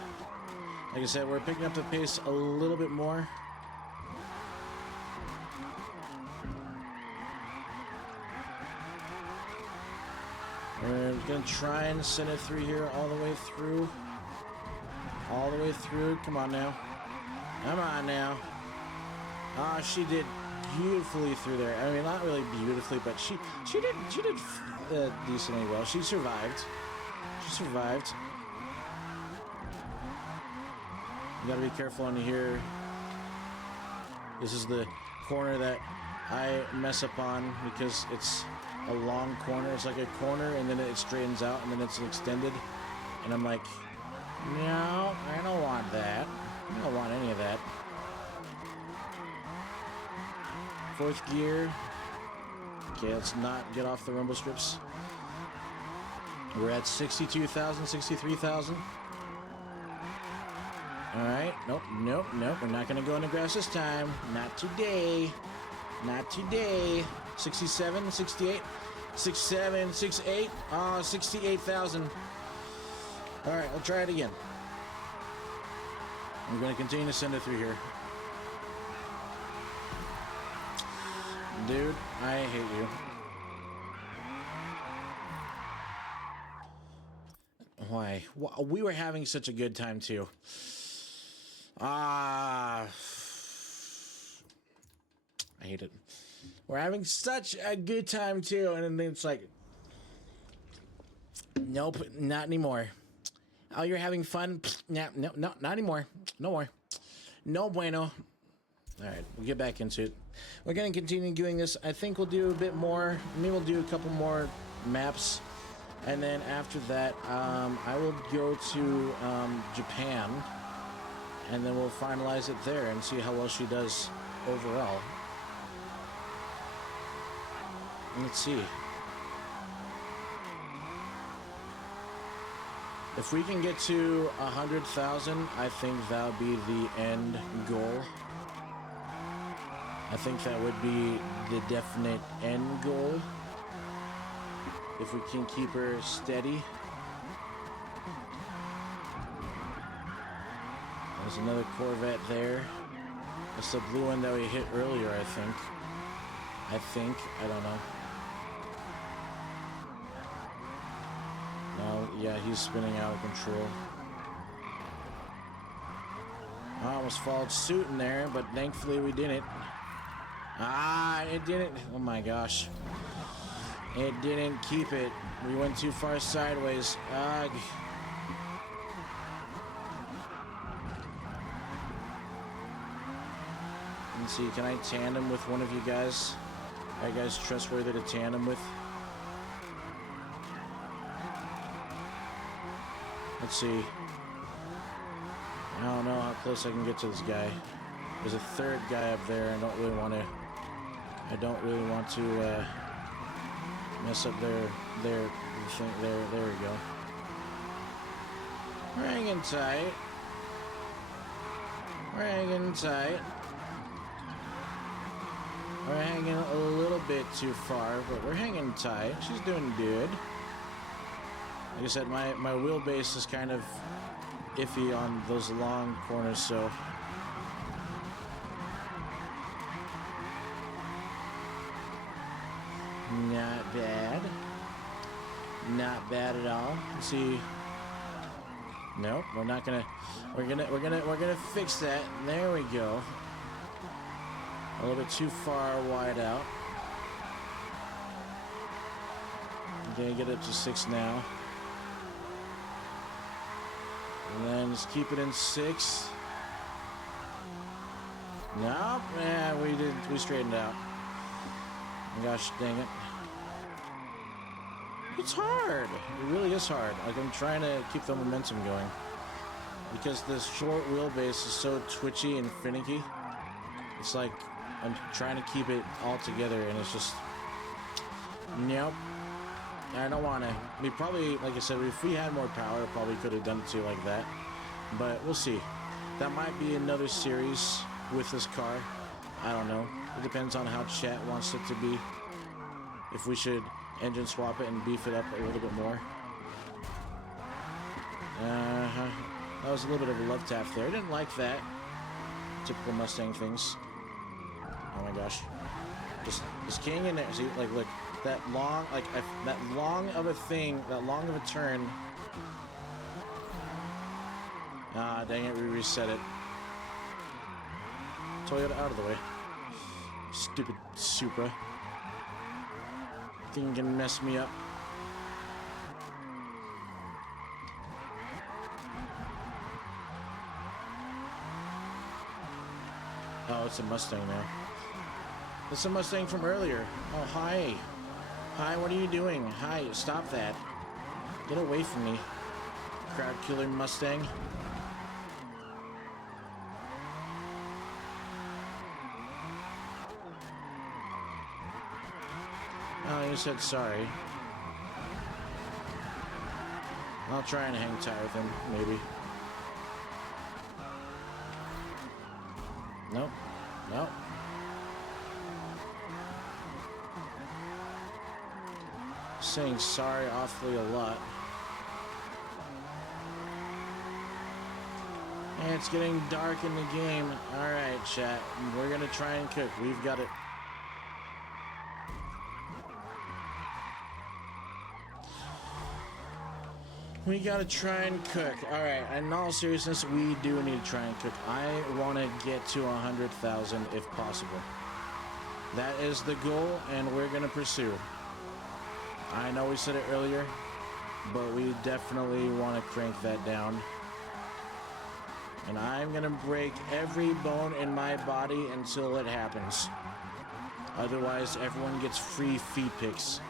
Like I said, we're picking up the pace a little bit more. We're gonna try and send it through here all the way through. All the way through. Come on now. Come on now. Ah, she did beautifully through there. I mean, not really beautifully, but she did decently well. She survived. She survived. You gotta be careful on here. This is the corner that I mess up on because it's a long corner. It's like a corner and then it straightens out and then it's extended. And I'm like, no, I don't want that. I don't want any of that. Fourth gear. Okay, let's not get off the rumble strips. We're at 62,000, 63,000. All right. Nope, nope, nope. We're not going to go in the grass this time. Not today. Not today. 67, 68, 67, 68. Oh, 68,000. All right, I'll try it again. I'm going to continue to send it through here. Dude, I hate you. Why? We were having such a good time, too. I hate it. We're having such a good time, too. And then it's like, nope, not anymore. Oh, you're having fun? No, not anymore. No more. No bueno. All right, we'll get back into it. We're going to continue doing this. I think we'll do a bit more. Maybe we'll do a couple more maps. And then after that, I will go to Japan. And then we'll finalize it there and see how well she does overall. Let's see. If we can get to 100,000, I think that would be the end goal. I think that would be the definite end goal. If we can keep her steady. There's another Corvette there. That's the blue one that we hit earlier, I think. I don't know. No, yeah, he's spinning out of control. I almost followed suit in there, but thankfully we didn't. Ah, it didn't. Oh my gosh. It didn't keep it. We went too far sideways. Ugh. Let's see, can I tandem with one of you guys? Are you guys trustworthy to tandem with? Let's see. I don't know how close I can get to this guy. There's a third guy up there. I don't really want to mess up their thing. There we go. We're hanging tight. We're hanging tight. We're hanging a little bit too far, but we're hanging tight. She's doing good. Like I said, my wheelbase is kind of iffy on those long corners, so not bad. Not bad at all. Let's see. Nope, we're not gonna. We're gonna fix that. There we go. A little bit too far wide out. I'm gonna get up to 6 now. And then just keep it in 6. Nope, yeah, we straightened out. Gosh dang it. It's hard. It really is hard. Like, I'm trying to keep the momentum going. Because this short wheelbase is so twitchy and finicky. It's like I'm trying to keep it all together, and it's just... Nope. I don't want to. We probably, like I said, if we had more power, probably could have done it too like that. But we'll see. That might be another series with this car. I don't know. It depends on how chat wants it to be. If we should engine swap it and beef it up a little bit more. That was a little bit of a love tap there. I didn't like that. Typical Mustang things. Oh my gosh. Just king in there. See, like, look. That long, like, that long of a thing, that long of a turn. Ah, dang it, we reset it. Toyota out of the way. Stupid Supra. Thing can mess me up. Oh, it's a Mustang now. It's a Mustang from earlier. Oh, hi. Hi, what are you doing? Hi, stop that. Get away from me. Crowd killer Mustang. Oh, you said sorry. I'll try and hang tight with him, maybe. Nope. Nope. Saying sorry awfully a lot. And it's getting dark in the game. Alright, chat. We're gonna try and cook. We've got it. We gotta try and cook. Alright, in all seriousness, we do need to try and cook. I want to get to 100,000 if possible. That is the goal, and we're gonna pursue. I know we said it earlier, but we definitely want to crank that down. And I'm going to break every bone in my body until it happens. Otherwise, everyone gets free feed pics.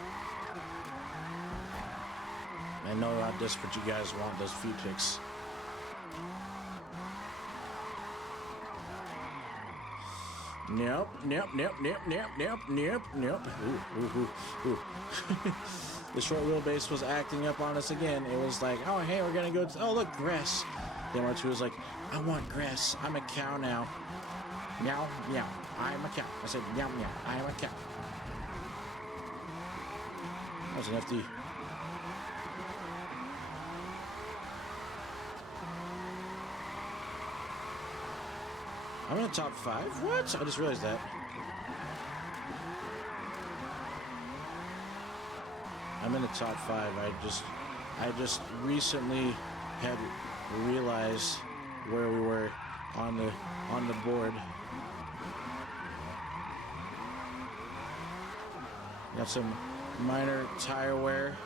I know how desperate you guys want those feed pics. Nope, nope, nope, nope, nope, nope, nope, nope. Ooh. The short wheelbase was acting up on us again. It was like, oh, hey, we're gonna go to, oh, look, grass. Then R2 was like, I want grass. I'm a cow now. Meow, meow. I'm a cow. I said, meow, meow. I am a cow. That was an FD. I'm in the top 5? What? I just realized that. I'm in the top 5. I just recently had realized where we were on the board. Got some minor tire wear.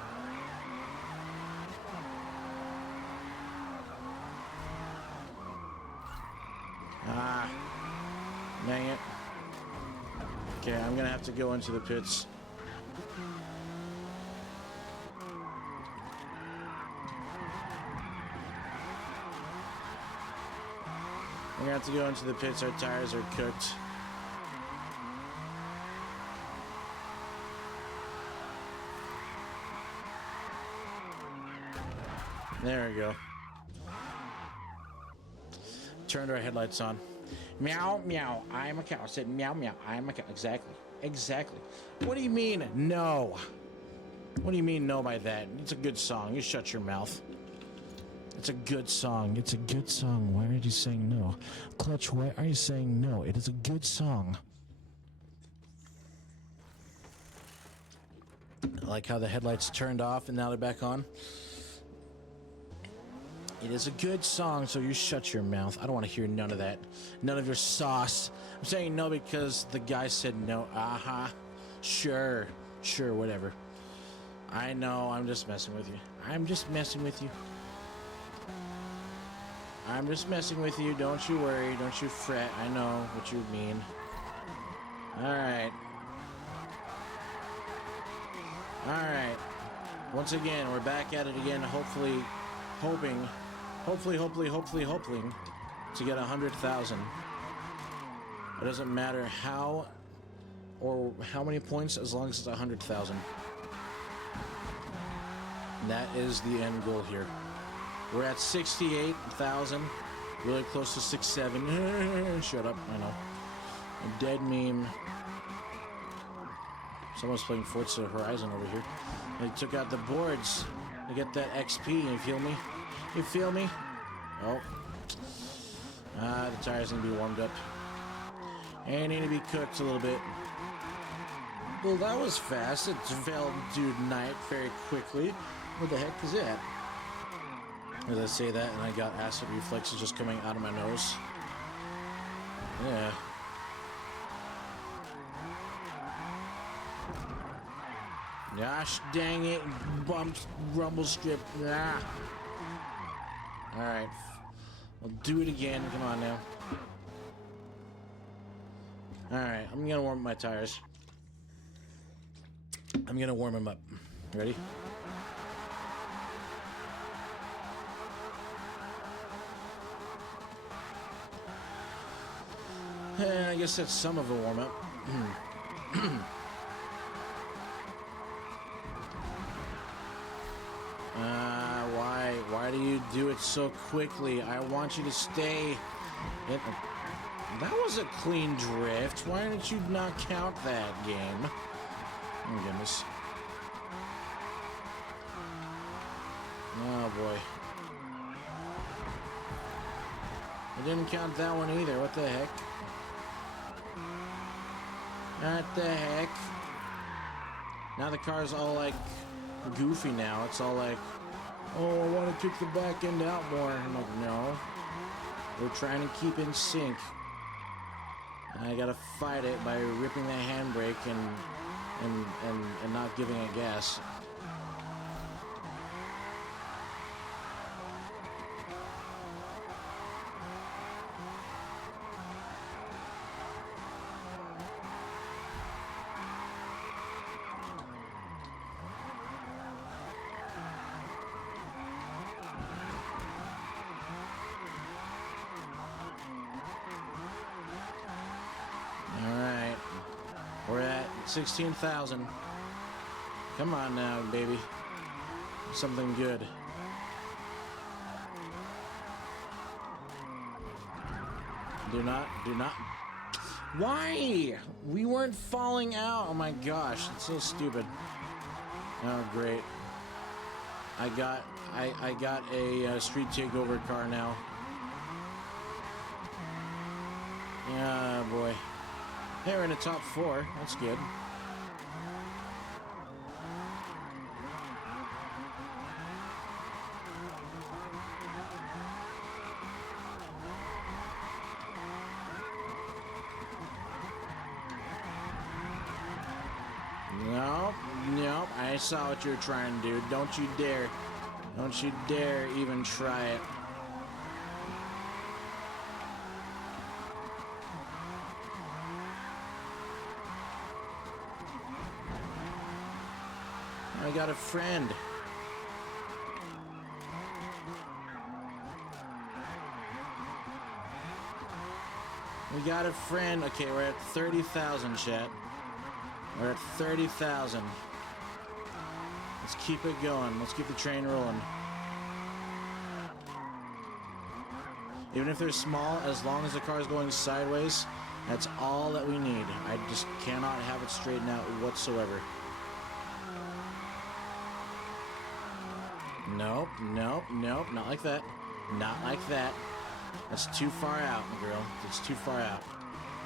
Ah, dang it. Okay, I'm gonna have to go into the pits. I'm gonna have to go into the pits. Our tires are cooked. There we go. Turned our headlights on. Meow, meow, I'm a cow. I said meow, meow, I'm a cow. Exactly. Exactly. What do you mean, no? What do you mean, no, by that? It's a good song. You shut your mouth. It's a good song. It's a good song. Why are you saying no? Clutch, why are you saying no? It is a good song. I like how the headlights turned off and now they're back on. It is a good song, so you shut your mouth. I don't want to hear none of that. None of your sauce. I'm saying no because the guy said no. Uh-huh. Sure. Sure, whatever. I know, I'm just messing with you. I'm just messing with you. I'm just messing with you. Don't you worry. Don't you fret. I know what you mean. Alright. Alright. Once again, we're back at it again. Hopefully to get 100,000. It doesn't matter how or how many points, as long as it's 100,000. That is the end goal here. We're at 68,000, really close to 67. Shut up, I know. A dead meme. Someone's playing Forza Horizon over here. They took out the boards to get that XP, you feel me? You feel me? Oh. The tires need to be warmed up. And need to be cooked a little bit. Well, that was fast. It fell to night very quickly. What the heck is that? As I say that, and I got acid reflexes just coming out of my nose. Yeah. Gosh dang it. Bumps, rumble strip. Ah. Alright. We'll do it again. Come on now. Alright, I'm gonna warm up my tires. I'm gonna warm them up. Ready? I guess that's some of a warm-up. Why do you do it so quickly? I want you to stay. That was a clean drift. Why did you not count that game? Oh, goodness. Oh, boy. I didn't count that one either. What the heck? What the heck? Now the car's all like goofy now. It's all like, oh, I want to kick the back end out more. I'm like, no. We're trying to keep in sync. And I gotta fight it by ripping the handbrake and not giving it gas. Alright. We're at 16,000. Come on now, baby. Something good. Do not. Why? We weren't falling out. Oh my gosh, it's so stupid. Oh great. I got a street takeover car now. Yeah, boy. Hey, we're in the top 4. That's good. Nope. I saw what you were trying to do. Don't you dare. Don't you dare even try it. I got a friend. We got a friend. Okay, we're at 30,000, chat. We're at 30,000. Let's keep it going. Let's keep the train rolling. Even if they're small, as long as the car is going sideways, that's all that we need. I just cannot have it straighten out whatsoever. Nope, nope, nope, not like that. Not like that. That's too far out, my girl. It's too far out.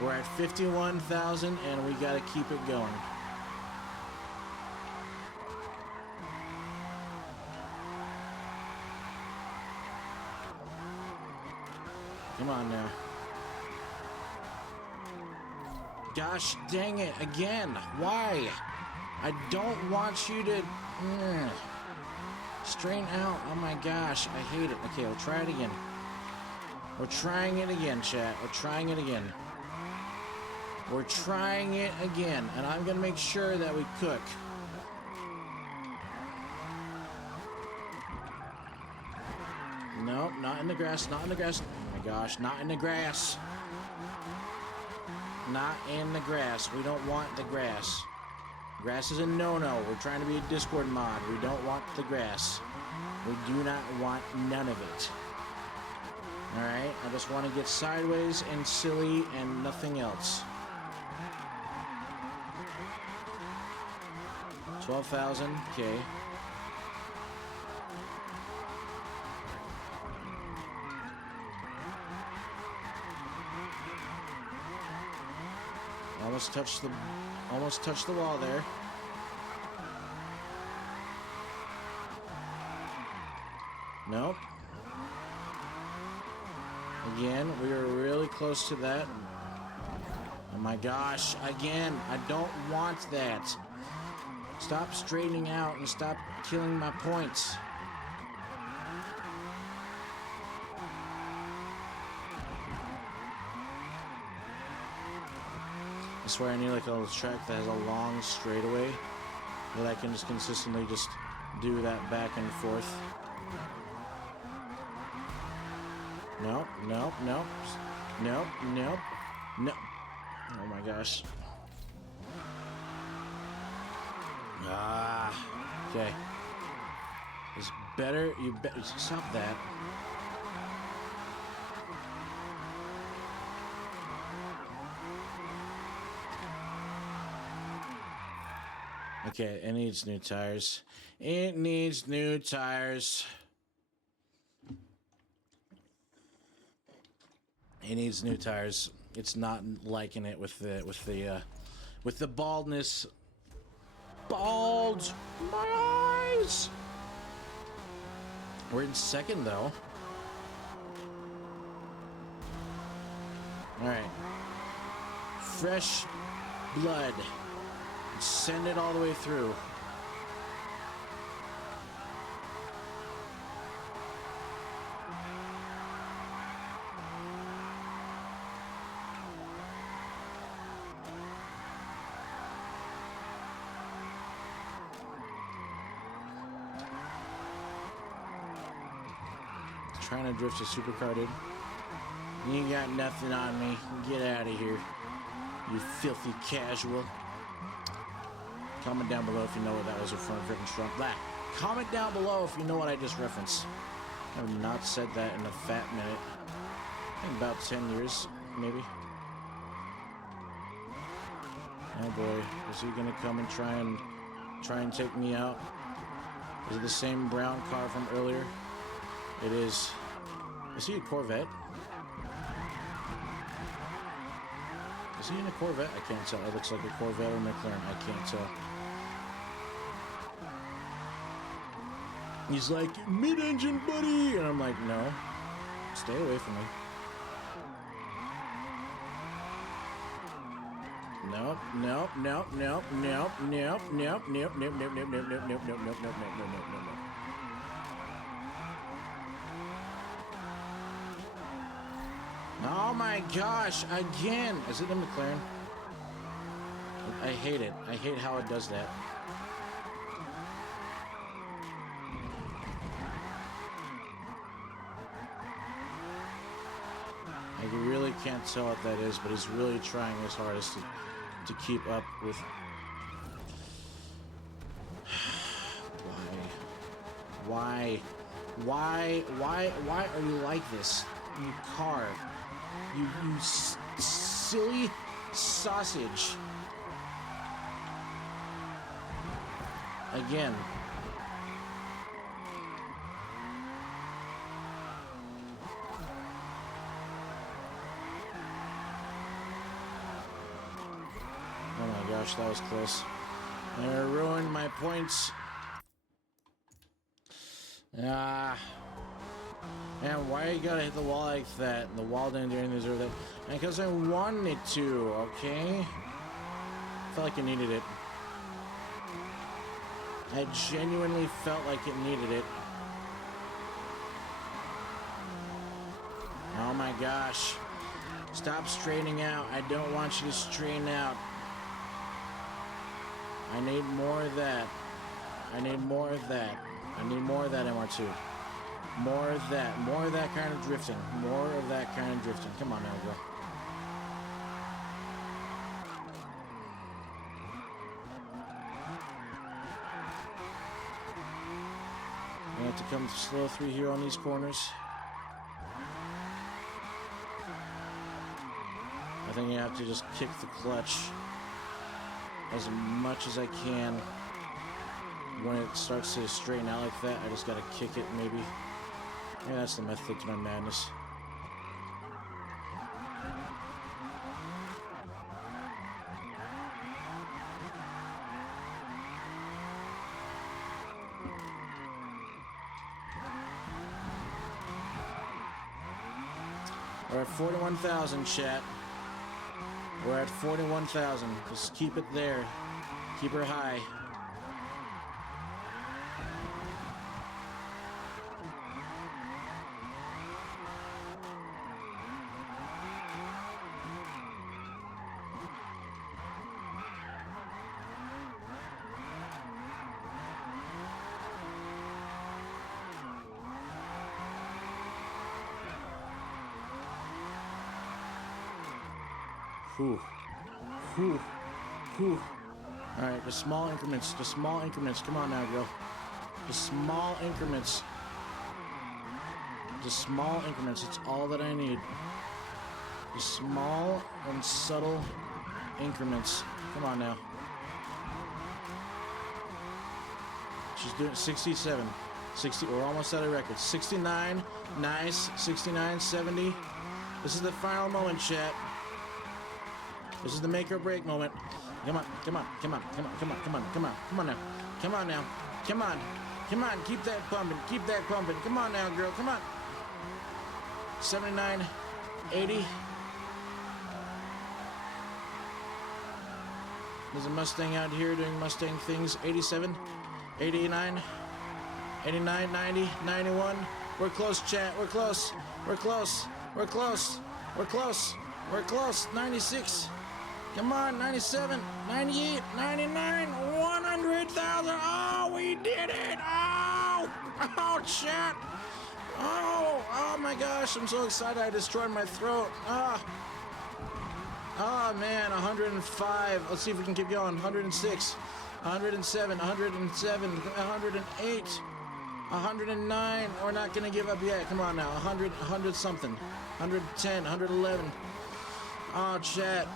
We're at 51,000 and we gotta keep it going. Come on now. Gosh dang it, again. Why? I don't want you to... straighten out. Oh my gosh, I hate it. Okay, we'll try it again. We're trying it again, chat. We're trying it again. We're trying it again. And I'm going to make sure that we cook. Nope, not in the grass. Not in the grass. Oh my gosh, not in the grass. Not in the grass. We don't want the grass. Grass is a no-no. We're trying to be a Discord mod. We don't want the grass. We do not want none of it. Alright, I just want to get sideways and silly and nothing else. 12,000, okay. Almost touched the wall there. Nope. Again, we were really close to that. Oh my gosh, again, I don't want that. Stop straightening out and stop killing my points. I swear I need like a little track that has a long straightaway that I can just consistently just do that back and forth. Nope, nope, nope, nope, nope, no. Oh my gosh. Ah, okay. It's better, you better stop that. Okay, it needs new tires. It needs new tires. It needs new tires. It's not liking it with the baldness. Bald! My eyes! We're in second though. Alright. Fresh blood. Send it all the way through. Trying to drift a supercar, dude. You got nothing on me. Get out of here, you filthy casual. Comment down below if you know what that was from Freaking Strong. Comment down below if you know what I just referenced. I have not said that in a fat minute. I think about 10 years, maybe. Oh boy, is he gonna come and try and take me out? Is it the same brown car from earlier? It is. Is he a Corvette? Is he in a Corvette? I can't tell. It looks like a Corvette or McLaren. I can't tell. He's like, mid-engine, buddy! And I'm like, no. Stay away from me. Nope, nope, nope, nope, nope, nope, nope, nope, nope, nope, nope, nope, nope, nope, nope, nope, nope, nope, nope, nope. Oh my gosh, again! Is it the McLaren? I hate it. I hate how it does that. really can't tell what that is, but he's really trying his hardest to keep up with. Why are you like this? You car. You silly sausage. Again. Oh my gosh, that was close. They ruined my points. Ah. Man, why you gotta hit the wall like that? The wall didn't do anything to that. Because I wanted it to, okay? Felt like it needed it. I genuinely felt like it needed it. Oh my gosh. Stop straightening out. I don't want you to straighten out. I need more of that. I need more of that. I need more of that MR2. More of that. More of that kind of drifting. More of that kind of drifting. Come on now, bro. I have to come slow through here on these corners. I think I have to just kick the clutch as much as I can. When it starts to straighten out like that, I just gotta kick it, maybe. Yeah, that's the method to my madness. We're at 41,000, chat. We're at 41,000. Just keep it there. Keep her high. Whew. Whew. Whew. Alright, just small increments. Just small increments. Come on now, girl. Just small increments. Just small increments. It's all that I need. Just small and subtle increments. Come on now. She's doing 67. 60. We're almost at a record. 69. Nice. 69, 70. This is the final moment, chat. This is the make or break moment. Come on, come on, come on, come on, come on, come on, come on, come on now. Come on now. Come on. Come on, keep that pumping. Keep that pumping. Come on now, girl. Come on. 79, 80. There's a Mustang out here doing Mustang things. 87, 89, 89, 90, 91. We're close, chat. We're close. We're close. We're close. We're close. We're close. 96. Come on, 97, 98, 99, 100,000. Oh, we did it. Oh, oh, chat. Oh my gosh, I'm so excited I destroyed my throat. Oh man, 105. Let's see if we can keep going. 106, 107, 107, 108, 109. We're not gonna give up yet. Come on now, 100 something, 110, 111. Oh, chat.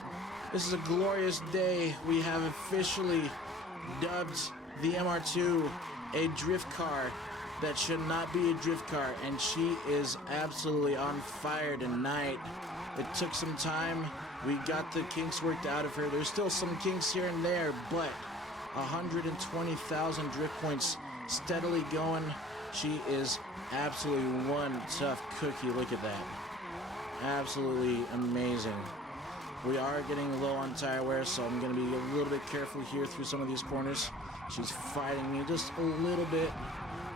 This is a glorious day. We have officially dubbed the MR2 a drift car that should not be a drift car, and she is absolutely on fire tonight. It took some time. We got the kinks worked out of her. There's still some kinks here and there, but 120,000 drift points steadily going. She is absolutely one tough cookie. Look at that. Absolutely amazing. We are getting low on tire wear, so I'm going to be a little bit careful here through some of these corners. She's fighting me just a little bit.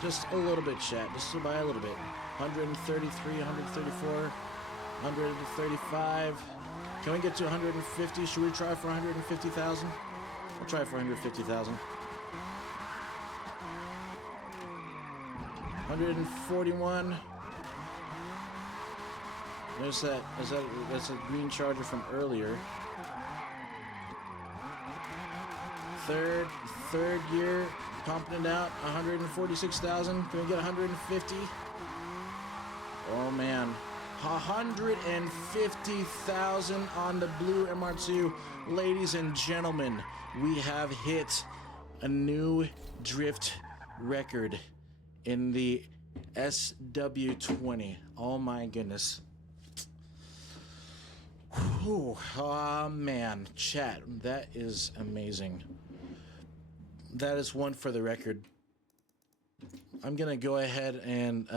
Just a little bit, chat. Just by a little bit. 133, 134, 135. Can we get to 150? Should we try for 150,000? We'll try for 150,000. 141. There's that. That's a green Charger from earlier. Third year, pumping it out. 146,000. Can we get 150? Oh man, 150,000 on the blue MR2. Ladies and gentlemen, we have hit a new drift record in the SW20. Oh my goodness. Whew. Oh man, chat, that is amazing. That is one for the record. I'm gonna go ahead and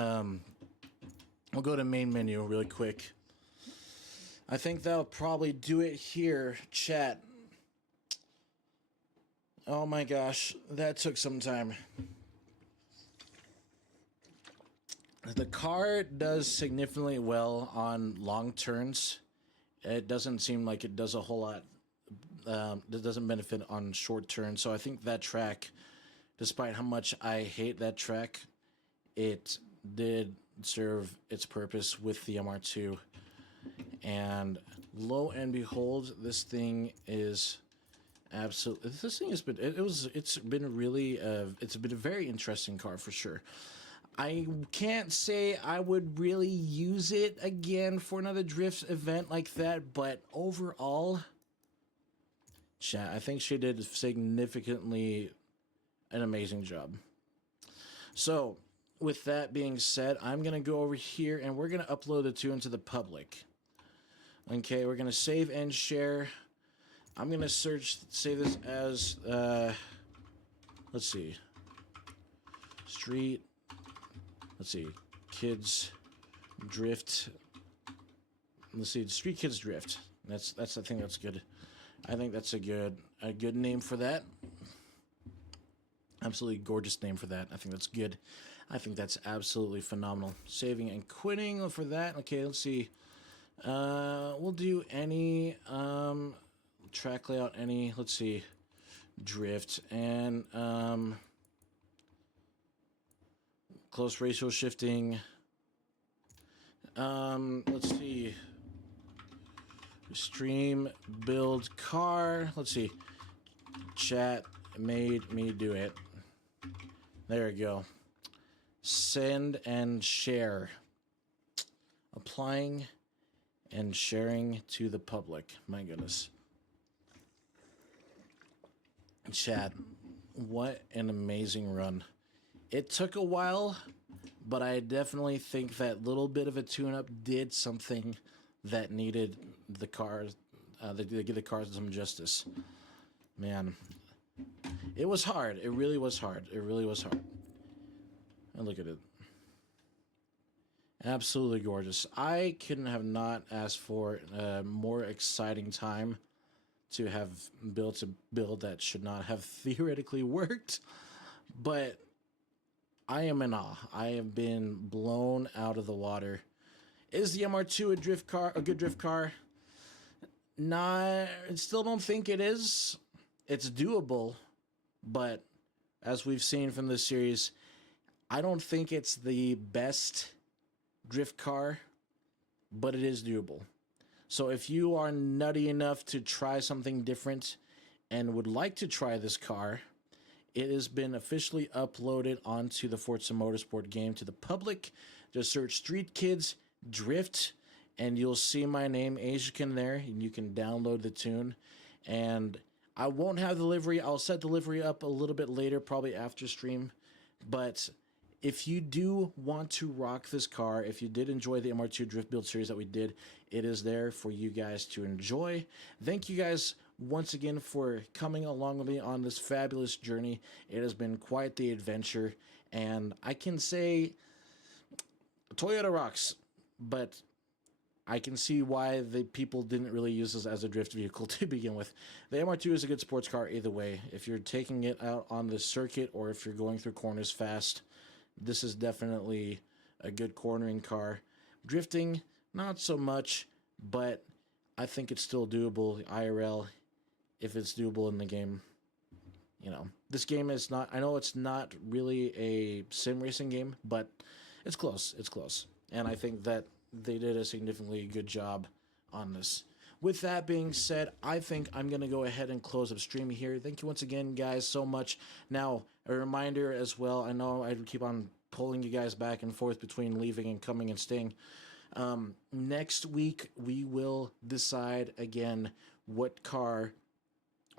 we'll go to main menu really quick. I think that'll probably do it here, chat. Oh my gosh, that took some time. The car does significantly well on long turns. It doesn't seem like it does a whole lot. It doesn't benefit on short turns. So I think that track, despite how much I hate that track, it did serve its purpose with the MR2. And lo and behold, this thing is absolutely. This thing has been. It's been a very interesting car for sure. I can't say I would really use it again for another drift event like that, but overall, chat, I think she did significantly an amazing job. So, with that being said, I'm going to go over here and we're going to upload the two into the public. Okay, we're going to save and share. I'm going to save this as, let's see, street. Let's see, kids drift. Let's see, street kids drift. That's I think that's good. I think that's a good name for that. Absolutely gorgeous name for that. I think that's good. I think that's absolutely phenomenal. Saving and quitting for that. Okay, let's see. We'll do any track layout. Any. Let's see, drift and close ratio shifting. Let's see. Stream build car. Let's see. Chat made me do it. There we go. Send and share. Applying and sharing to the public. My goodness. Chat, what an amazing run. It took a while, but I definitely think that little bit of a tune-up did something that needed the cars, to give the cars some justice. Man, it was hard. It really was hard. It really was hard. And look at it. Absolutely gorgeous. I couldn't have not asked for a more exciting time to have built a build that should not have theoretically worked, but I am in awe. I have been blown out of the water. Is the MR2 a good drift car? Nah, I still don't think it is. It's doable, but as we've seen from this series, I don't think it's the best drift car, but it is doable. So if you are nutty enough to try something different and would like to try this car, it has been officially uploaded onto the Forza Motorsport game to the public. Just search Street Kids Drift, and you'll see my name, Asian, there, and you can download the tune. And I won't have delivery. I'll set delivery up a little bit later, probably after stream. But if you do want to rock this car, if you did enjoy the MR2 Drift Build series that we did, it is there for you guys to enjoy. Thank you guys once again for coming along with me on this fabulous journey. It has been quite the adventure, and I can say Toyota rocks, but I can see why the people didn't really use this as a drift vehicle to begin with. The MR2 is a good sports car either way. If you're taking it out on the circuit or if you're going through corners fast, this is definitely a good cornering car. Drifting, not so much, but I think it's still doable IRL if it's doable in the game. You know, this game is not, I know it's not really a sim racing game, but it's close. It's close. And I think that they did a significantly good job on this. With that being said, I think I'm going to go ahead and close up stream here. Thank you once again, guys, so much. Now, a reminder as well, I know I keep on pulling you guys back and forth between leaving and coming and staying. Next week, we will decide again what car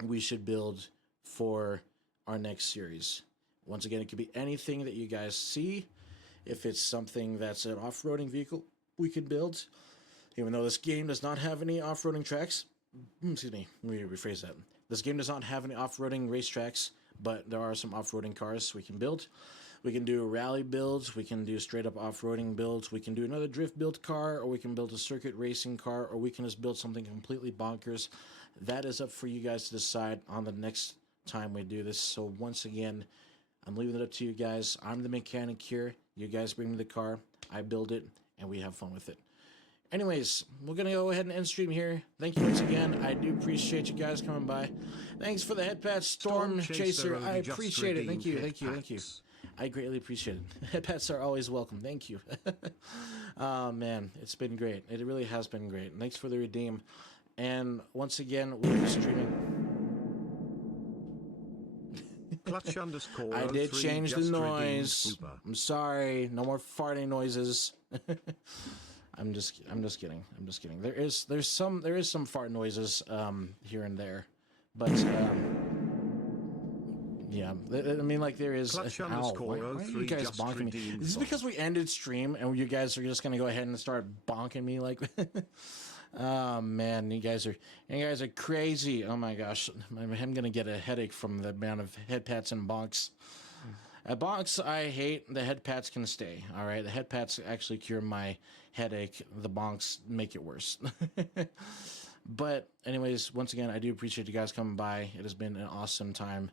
we should build for our next series. Once again, it could be anything that you guys see. If it's something that's an off-roading vehicle, we could build. Even though this game does not have any off-roading tracks, excuse me, let me rephrase that. This game does not have any off-roading racetracks, but there are some off-roading cars we can build. We can do rally builds, we can do straight-up off-roading builds, we can do another drift build car, or we can build a circuit racing car, or we can just build something completely bonkers. That is up for you guys to decide on the next time we do this. So once again, I'm leaving it up to you guys. I'm the mechanic here. You guys bring me the car, I build it, and we have fun with it. Anyways, we're going to go ahead and end stream here. Thank you once again. I do appreciate you guys coming by. Thanks for the head pat, Storm Chaser. I appreciate it. Thank you, thank you, thank you. I greatly appreciate it. Head pats are always welcome. Thank you. Oh, man, it's been great. It really has been great. Thanks for the redeem. And once again, we'll be streaming. Clutch underscore I did change the noise. I'm sorry. No more farting noises. I'm just kidding. I'm just kidding. There is some fart noises here and there, but yeah. I mean, like there is. Ow, why are you guys bonking me? Is this because we ended stream and you guys are just gonna go ahead and start bonking me like? Oh man, you guys are crazy. Oh my gosh, I'm gonna get a headache from the amount of head pats and bonks. At bonks, I hate. The head pats can stay. All right, the head pats actually cure my headache. The bonks make it worse. But anyways, once again, I do appreciate you guys coming by. It has been an awesome time.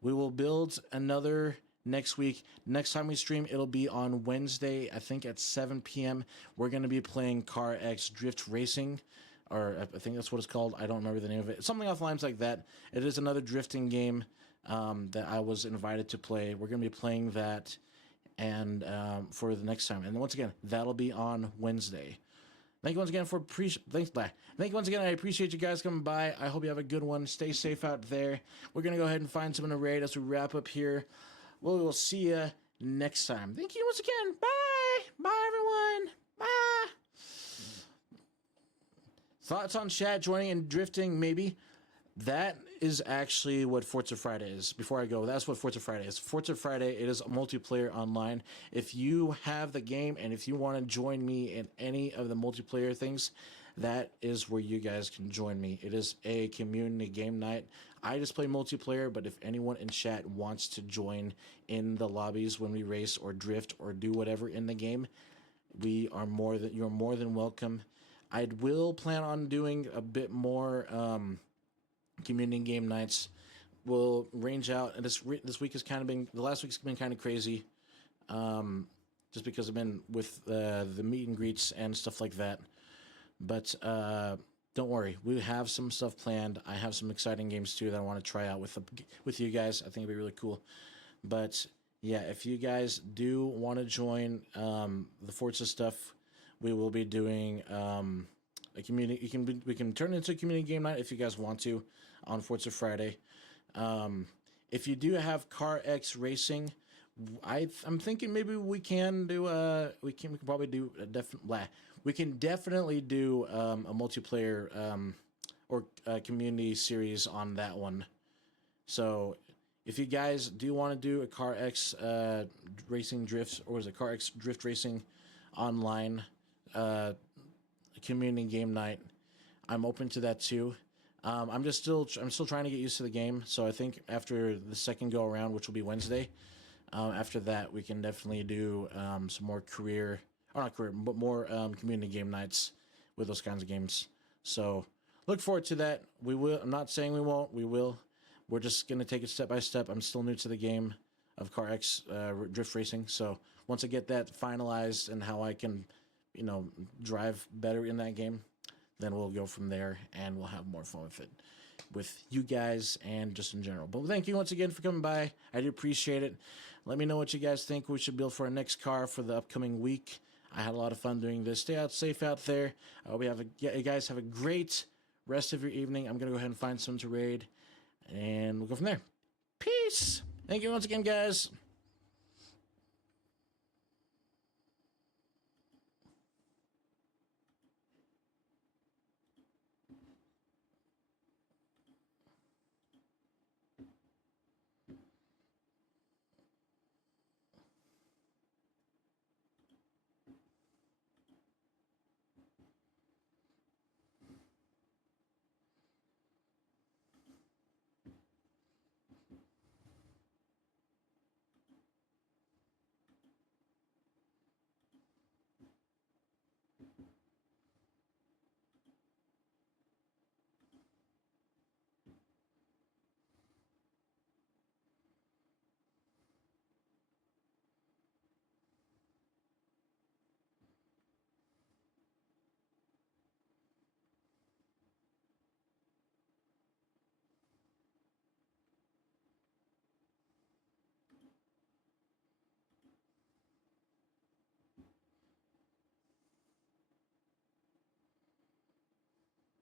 We will build another next week. Next time we stream, it'll be on Wednesday, I think at 7 p.m. We're going to be playing Car X Drift Racing, or I think that's what it's called. I don't remember the name of it. Something off the lines like that. It is another drifting game that I was invited to play. We're going to be playing that and for the next time. And once again, that'll be on Wednesday. Thank you once again Thank you once again. I appreciate you guys coming by. I hope you have a good one. Stay safe out there. We're going to go ahead and find someone to raid as we wrap up here. We will see you next time. Thank you once again. Bye. Bye, everyone. Bye. Thoughts on chat joining and drifting, maybe? That is actually what Forza Friday is. Before I go, that's what Forza Friday is. Forza Friday, it is multiplayer online. If you have the game and if you want to join me in any of the multiplayer things, that is where you guys can join me. It is a community game night. I just play multiplayer, but if anyone in chat wants to join in the lobbies when we race or drift or do whatever in the game, you're more than welcome. I will plan on doing a bit more community game nights. We'll range out, and this week has kind of been, the last week's been kind of crazy, just because I've been with the meet and greets and stuff like that. But don't worry, we have some stuff planned. I have some exciting games too that I want to try out with you guys. I think it'd be really cool. But yeah, if you guys do want to join the Forza stuff, we will be doing a community. We can turn it into a community game night if you guys want to on Forza Friday. If you do have Car X Racing, I'm thinking maybe we can do we can probably do we can definitely do a multiplayer or a community series on that one. So if you guys do want to do a Car X racing drift, or is it Car X drift racing online community game night, I'm open to that too. I'm still trying to get used to the game. So I think after the second go around, which will be Wednesday, after that we can definitely do some more more community game nights with those kinds of games. So look forward to that. We will. I'm not saying we won't. We will. We're just gonna take it step by step. I'm still new to the game of Car X drift racing. So once I get that finalized and how I can, drive better in that game, then we'll go from there and we'll have more fun with it, with you guys and just in general. But thank you once again for coming by. I do appreciate it. Let me know what you guys think we should build for our next car for the upcoming week. I had a lot of fun doing this. Stay out safe out there. You guys have a great rest of your evening. I'm going to go ahead and find some to raid, and we'll go from there. Peace. Thank you once again, guys.